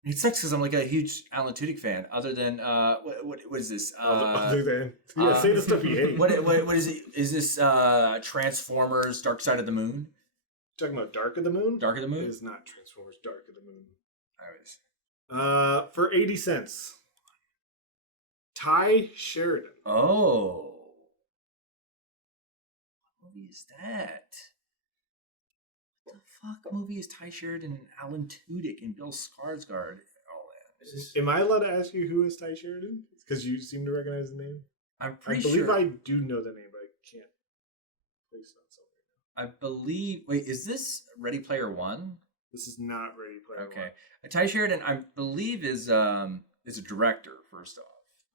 It sucks because I'm like a huge Alan Tudyk fan. Other than what is this? Other than say the stuff you hate. What is it? Is this Transformers: Dark Side of the Moon? Talking about Dark of the Moon? Dark of the Moon? It is not Transformers Dark of the Moon. Anyways. For 80 cents. Ty Sheridan. Oh. What movie is that? What the fuck movie is Ty Sheridan and Alan Tudyk and Bill Skarsgård? Oh, Am I allowed to ask you who is Ty Sheridan? Because you seem to recognize the name. I'm pretty I believe sure. I do know the name, but I can't place it on something. I believe. Wait, is this Ready Player One? This is not Ready Player One. Okay. Ty Sheridan, I believe, is a director. First off,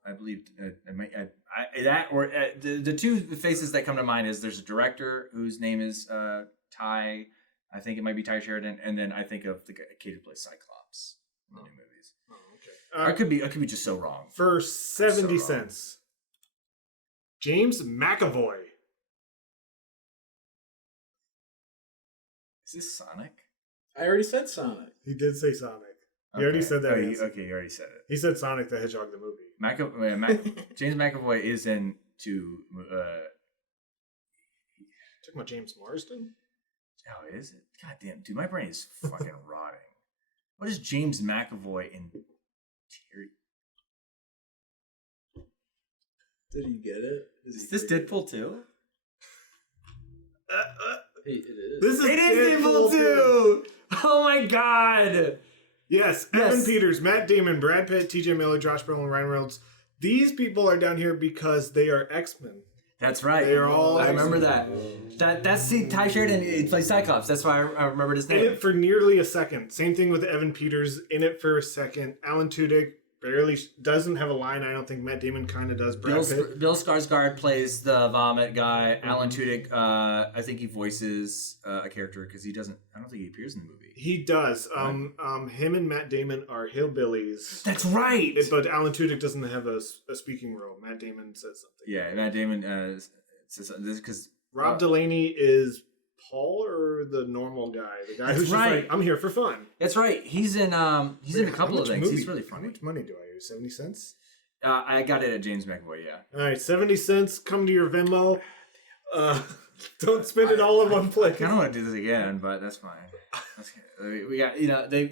I believe the two faces that come to mind is there's a director whose name is Ty. I think it might be Ty Sheridan, and then I think of the kid who plays Cyclops in the new movies. Oh, okay. I could be just so wrong. For 70 cents, James McAvoy. Is this Sonic? I already said Sonic. He did say Sonic. He already said that. You already said it. He said Sonic the Hedgehog the movie. James McAvoy is into. Talking about James Marsden? Oh, is it? God damn, dude, my brain is fucking rotting. What is James McAvoy in? Did you get it? Is this Deadpool 2? Hey, it is. This is Deadpool 2! Oh my god! Yes, Evan Peters, Matt Damon, Brad Pitt, TJ Miller, Josh Brolin, Ryan Reynolds. These people are down here because they are X-Men. That's right. They're all I remember that. That's Ty Sheridan. He plays Cyclops. That's why I remembered his In name. it for nearly a second. Same thing with Evan Peters. In it for a second. Alan Tudyk barely doesn't have a line. I don't think Matt Damon kind of does. Brad Pitt. Bill Skarsgård plays the vomit guy. Alan Tudyk, I think he voices a character because he doesn't. I don't think he appears in the movie. He does. Him and Matt Damon are hillbillies. That's right. But Alan Tudyk doesn't have a speaking role. Matt Damon says something. Yeah, Matt Damon says this because Rob Delaney is Paul or the normal guy, the guy who's just like, I'm here for fun. That's right. He's in a couple of things. He's really How funny. much money do I owe? 70 cents? I got it at James McAvoy. Yeah. All right, 70 cents. Come to your Venmo. Don't spend it all in one place. I kind of want to do this again, but that's fine. We got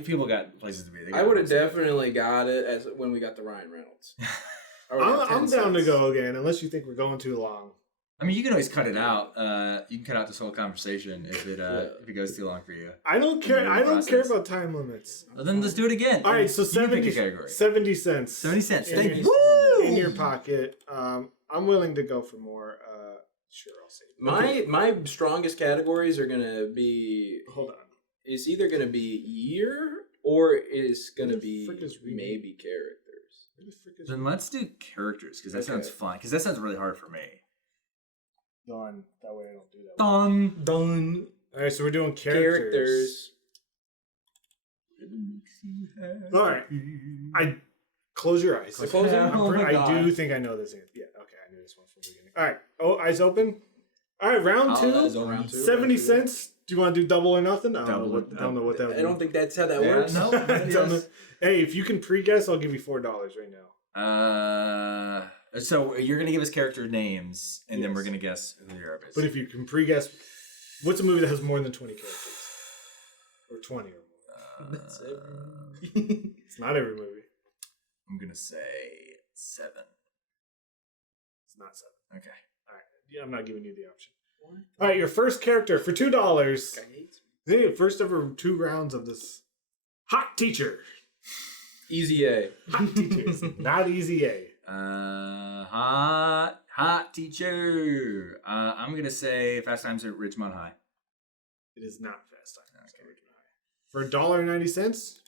people got places to be. I would have definitely got it when we got the Ryan Reynolds. I'm down to go again, unless you think we're going too long. I mean, you can always cut it out. You can cut out this whole conversation if it goes too long for you. I don't care. I don't care about time limits. Well, then let's do it again. All right, so You pick a 70 category. 70 cents. 70 cents. In Thank your- you. In your pocket. I'm willing to go for more. Sure, I'll say. My strongest categories are gonna be. Hold on. It's either gonna be year or it's gonna be frick is reading? maybe characters. Where the frick is Then let's do characters because that sounds fun. Because that sounds really hard for me. Done. That way I don't do that. Done. All right, so we're doing characters. All right. I close your eyes. I close them? Oh my I God. do think I know this. Yeah. Okay, I knew this one from the beginning. All right. Oh, eyes open. All right, round two. Round two. 70 cents. Do you want to do double or nothing? I Double. don't know what that would I don't think that's how that Yeah, works. no. I don't know. Hey, if you can pre-guess, I'll give you $4 right now. So you're gonna give us character names, and then Yes. we're gonna guess who the Arab is. But if you can pre-guess, what's a movie that has more than 20 characters? Or 20 or more? That's it. It's not every movie. I'm gonna say 7. It's not 7. Okay. All right. Yeah, I'm not giving you the option. What? All right, your first character for $2. Guy hates me. Hey, first ever 2 rounds of this. Hot teacher. Easy A. Hot teachers. Not easy A. Hot teacher. I'm gonna say Fast Times at Ridgemont High. It is not Fast Times. Okay. For $1.90,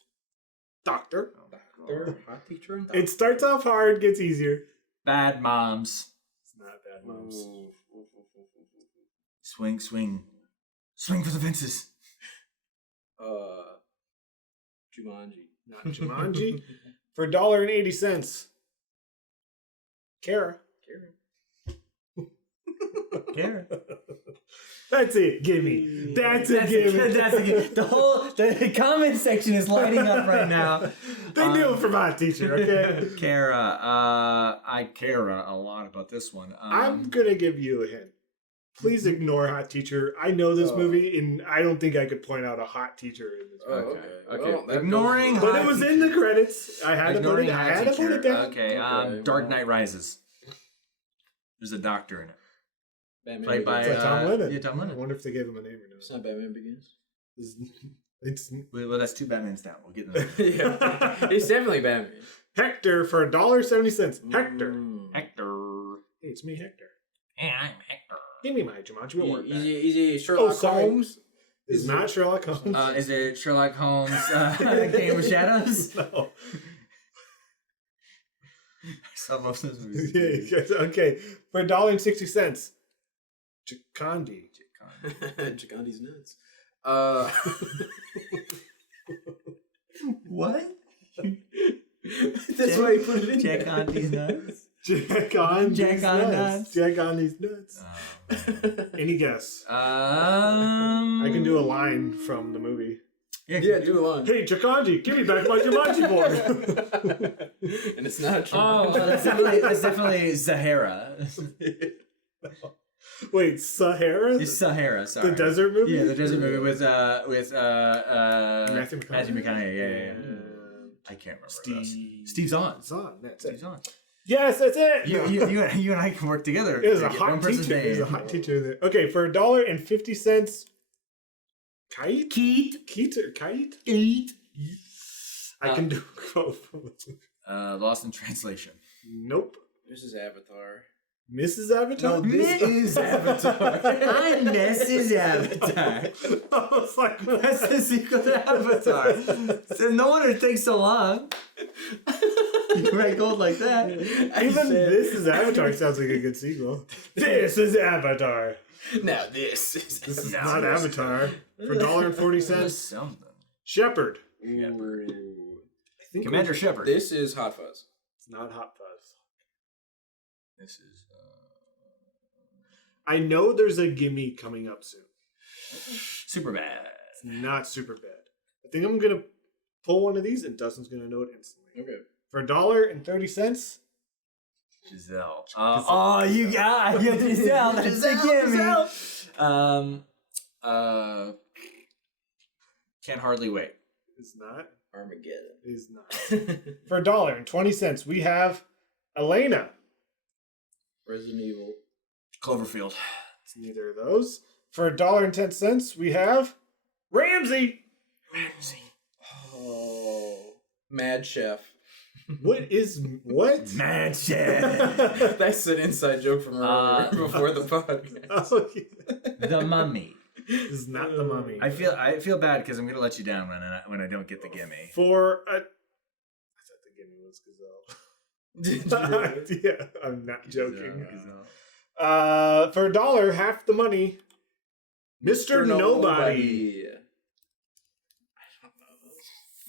Doctor. Third hot teacher and It starts off hard, gets easier. Bad Moms. It's not Bad Moms. Swing for the fences. Jumanji. Not Jumanji. For $1.80, Kara. Kara. That's it. Gimme. That's a gimme. That's a gimme. The comment section is lighting up right now. They knew it from Hot Teacher, okay? Kara. I care a lot about this one. I'm going to give you a hint. Please ignore Hot Teacher. I know this movie, and I don't think I could point out a hot teacher in this movie. Okay. Well, Ignoring But Hot it was Teacher. in the credits. I had to put Ignoring it, I Hot had to put it Teacher. down. Okay. Dark Knight Rises. There's a doctor in it. Batman Played by Begins. It's like Tom Lennon. Yeah, Tom I Lennon. wonder if they gave him a name or It's not. not Batman Begins. It's Well, that's 2 Batmans down. We'll get them. Yeah, it's definitely Batman. Hector for $1.70. Hector. Hector. Hey, it's me, Hector. Hey, I'm Hector. Give me my Jumanji. We'll work that. Is he Sherlock sorry. Holmes? It's not Sherlock Holmes. Is it Sherlock Holmes, Game of Shadows? No. I saw most of those movies. Yeah, you guys- okay. For $1.60. Chikandi. Gigante's nuts. What? That's why he put it in Check there. on these nuts. Jack on Jack these on nuts. nuts. Jack on these nuts. Any guess? I can do a line from the movie. Yeah, do a line. Hey, Jakanji, give me back my Jumanji board. And it's not true. Oh, that's definitely Sahara. Wait, Sahara? It's Sahara, sorry. The desert movie? Yeah, the desert movie with Matthew Matthew McConaughey. McConaughey. Yeah. I can't remember. Steve's on. It's on. That's Steve's it. on. Yes, that's it. You and I can work together. It was a to get hot one person's teacher. It was a name. hot teacher there. Okay, for $1.50. Kite? Keat or Kite? Eat. I can do a quote from this movie. Lost in Translation. Nope. This is Avatar. Mrs. Avatar? This is Avatar. I'm Mrs. Avatar. I was like, That's the sequel to Avatar. So no wonder it takes so long. You write gold like that. even This is Avatar sounds like a good sequel. This is Avatar. Now this is This is No, not Avatar. For $1.40. Something. Shepherd. Ooh. I think Commander Shepard. This is Hot Fuzz. It's not Hot Fuzz. This is. I know there's a gimme coming up soon. Super bad. It's not super bad. I think I'm going to pull one of these and Dustin's going to know it instantly. Okay. For $1.30. Giselle. Oh, you got Giselle. That's a gimme. Can't hardly wait. It's not. Armageddon. It's not. For $1.20, we have Elena. Resident Evil. Cloverfield. It's neither of those. For $1.10, we have Ramsey. Oh. Mad Chef. What? Mad Chef. That's an inside joke from earlier before the podcast. Oh, yeah. The Mummy. This is not the Mummy. I feel bad because I'm gonna let you down when I don't get the gimme. For I thought the gimme was Gazelle. Did you? Yeah, I'm not joking. Gazelle. For $1, half the money. Mr. Nobody.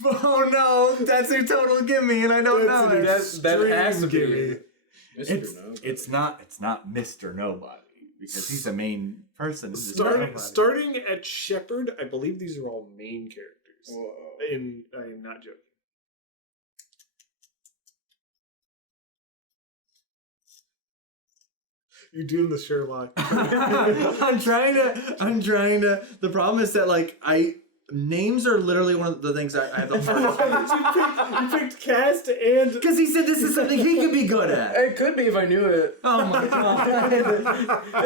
Oh no, that's a total gimme, and I don't know it. That has to be. gimme. It's not Mr. Nobody because he's the main person. Starting at Shepherd, I believe these are all main characters. Whoa. And I'm not joking. You're doing the Sherlock. I'm trying to. The problem is that names are literally one of the things I have the hardest. you picked cast and Because he said this is something he could be good at. It could be if I knew it. Oh my god.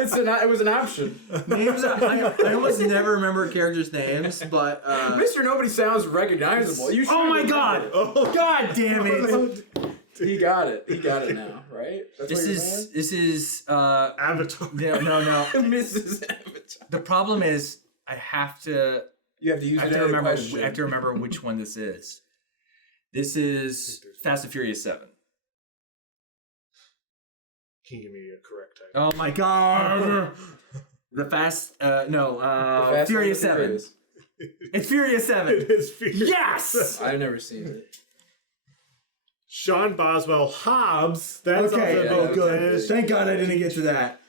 It was an option. Names I almost never remember characters' names, but Mr. Nobody sounds recognizable. You oh my should- god! Oh. God damn it! He got it. He got it now, right? That's This is Avatar. no. Mrs. Avatar. The problem is I have to You have to use I have that to remember question. I have to remember which one this is. This is Fast and Furious 7. Can you give me a correct title? Oh my god! The Fast Furious 7. It's Furious 7. It is Furious. Yes! I've never seen it. Sean Boswell Hobbs. That's Okay, also oh known good. as- Thank God I didn't get to that.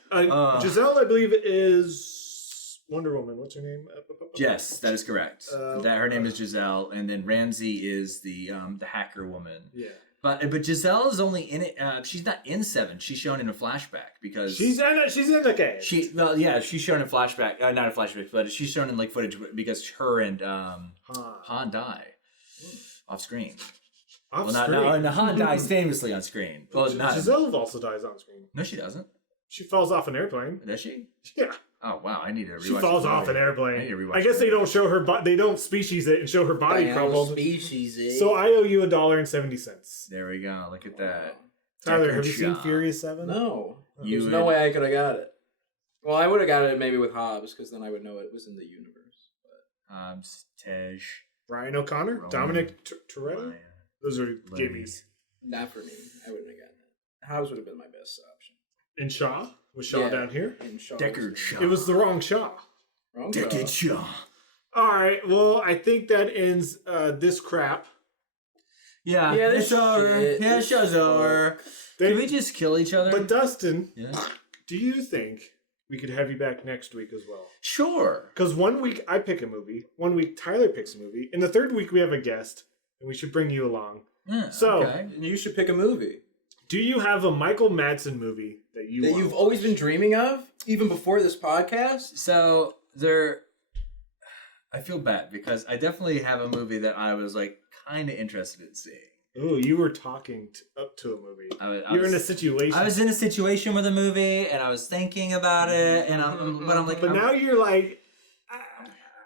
Giselle, I believe, is Wonder Woman. What's her name? Yes, that is correct. That her name is Giselle, and then Ramsey is the hacker woman. Yeah. But Giselle is only in it. She's not in 7. She's shown in a flashback because She's in the case. She's shown in flashback. Not a flashback, but she's shown in like footage because her and Han die off screen. Off Well, screen. no, Han dies famously on screen. Well, not Giselle also dies on screen. No, she doesn't. She falls off an airplane. Does she? Yeah. Oh wow, I need to rewatch. She falls off an I airplane. need to rewatch I guess the they don't show her. They don't species it and show her body crumpled. Species, eh? So I owe you $1.70. There we go. Look at that. Tyler, Deckard have you seen Shaw. Furious 7? No. You There's no would- way I could have got it. Well, I would have got it maybe with Hobbs, because then I would know it was in the universe. Tej. Brian O'Connor? Roman. Dominic Toretto? Ryan. Those are Lenny. gimmies. Not for me. I wouldn't have gotten it. Hobbs would have been my best option. And Shaw? Was Shaw Yeah. down here? And Shaw Deckard Shaw. It was the wrong Shaw. Wrong Deckard Shaw. Shaw. All right. Well, I think that ends this crap. Yeah, Yeah, it's this over. shit Yeah, is show's over. Can we just kill each other? But Dustin, Yeah. do you think we could have you back next week as well? Sure. Because 1 week I pick a movie, 1 week Tyler picks a movie, and the third week we have a guest, and we should bring you along. Yeah, So- okay. And you should pick a movie Do you have a Michael Madsen movie that you that want? you've always been dreaming of, even before this podcast. So I feel bad because I definitely have a movie that I was like kind of interested in seeing. Ooh, you were talking up to a movie. You're in a situation. I was in a situation with a movie and I was thinking about it, and I'm like, but now you're like,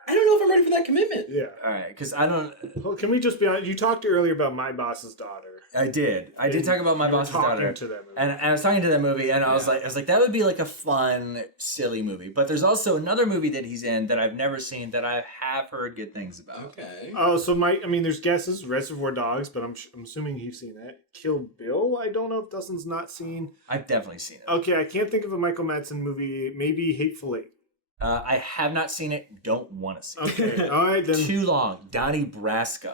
I don't know if I'm ready for that commitment. yeah. all right, because I don't. Well, can we just be honest? You talked earlier about My Boss's Daughter. I did talk about My You were Boss's talking Daughter, to that movie. and I was talking to that movie, and I was like, that would be like a fun, silly movie. But there's also another movie that he's in that I've never seen that I have heard good things about. Okay. Oh, so there's guesses. Reservoir Dogs, but I'm assuming you've seen that. Kill Bill. I don't know if Dustin's not seen. I've definitely seen it. Okay, I can't think of a Michael Madsen movie. Maybe Hateful Eight. I have not seen it. Don't want to see it. Okay, all right then. Too long. Donnie Brasco.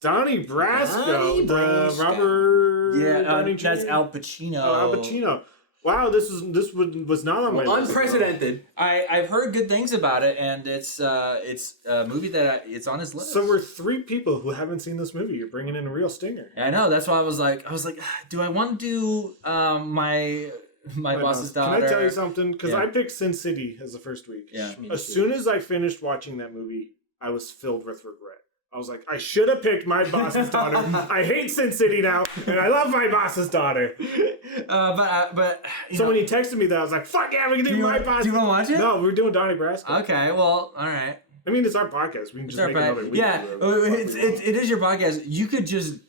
Donnie Brasco, Donnie the Brasco. Robert. Yeah, Downey that's Jr.? Al Pacino. Oh, Al Pacino. Wow, this was not on my list. Unprecedented. I've heard good things about it, and it's a movie that it's on his list. So we're 3 people who haven't seen this movie. You're bringing in a real stinger. I know. That's why I was like, do I want to do my boss's daughter? Can I tell you something? Because Yeah. I picked Sin City as the first week. Yeah. As soon as I finished watching that movie, I was filled with regret. I was like, I should have picked My Boss's Daughter. I hate Sin City now, and I love My Boss's Daughter. But So when he texted me that, I was like, fuck yeah, we can do My Boss's. do you wanna watch it? No, we're doing Donnie Brasco. Okay, well, all right. I mean, it's our podcast. We can just Sorry, make but another week. yeah, of whatever the fuck we want. it is your podcast.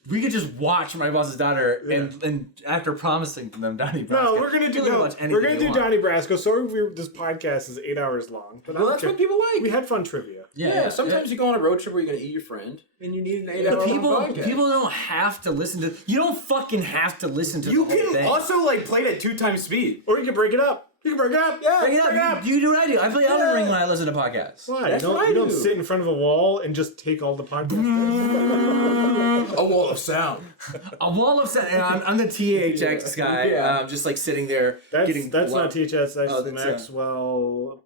We could just watch My Boss's Daughter, and after promising them Donnie Brasco, No, we're gonna do watch anything we're gonna you do want. Donnie Brasco. Sorry, this podcast is 8 hours long, but I Well, don't that's care. what people like. We had fun trivia. Yeah, sometimes you go on a road trip where you're going to eat your friend, and you need an 8 hour But podcast. people don't have to listen to. You don't fucking have to listen to. You the whole can thing. also like play it at 2 times speed. Or you can break it up. You can break it up. Yeah, Bring it up. You do what I do. I play Elden Ring when I listen to podcasts. Why? That's you what I don't do. sit in front of a wall and just take all the podcasts. A wall of sound. A wall of sound. And I'm the THX guy. Yeah. Just like sitting there getting. That's not THS. That's Oh, that's, Maxwell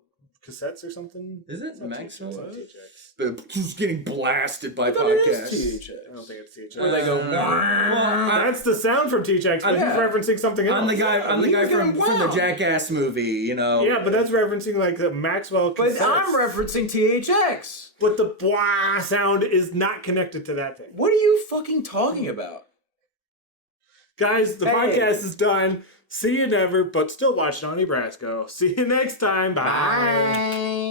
cassettes or something. Is it It's not Maxwell? THX. It's not THX. Who's getting blasted by I thought it is THX. I don't think it's THX. Where they go, That's the sound from THX, but he's referencing something else. I'm the guy from the wow. Jackass movie. You know. Yeah, but that's referencing like the Maxwell cassettes. But I'm referencing THX. But the blah sound is not connected to that thing. What are you fucking talking about? Guys, the Hey. podcast is done. See you never, but still watch Donnie Brasco. See you next time. Bye. Bye.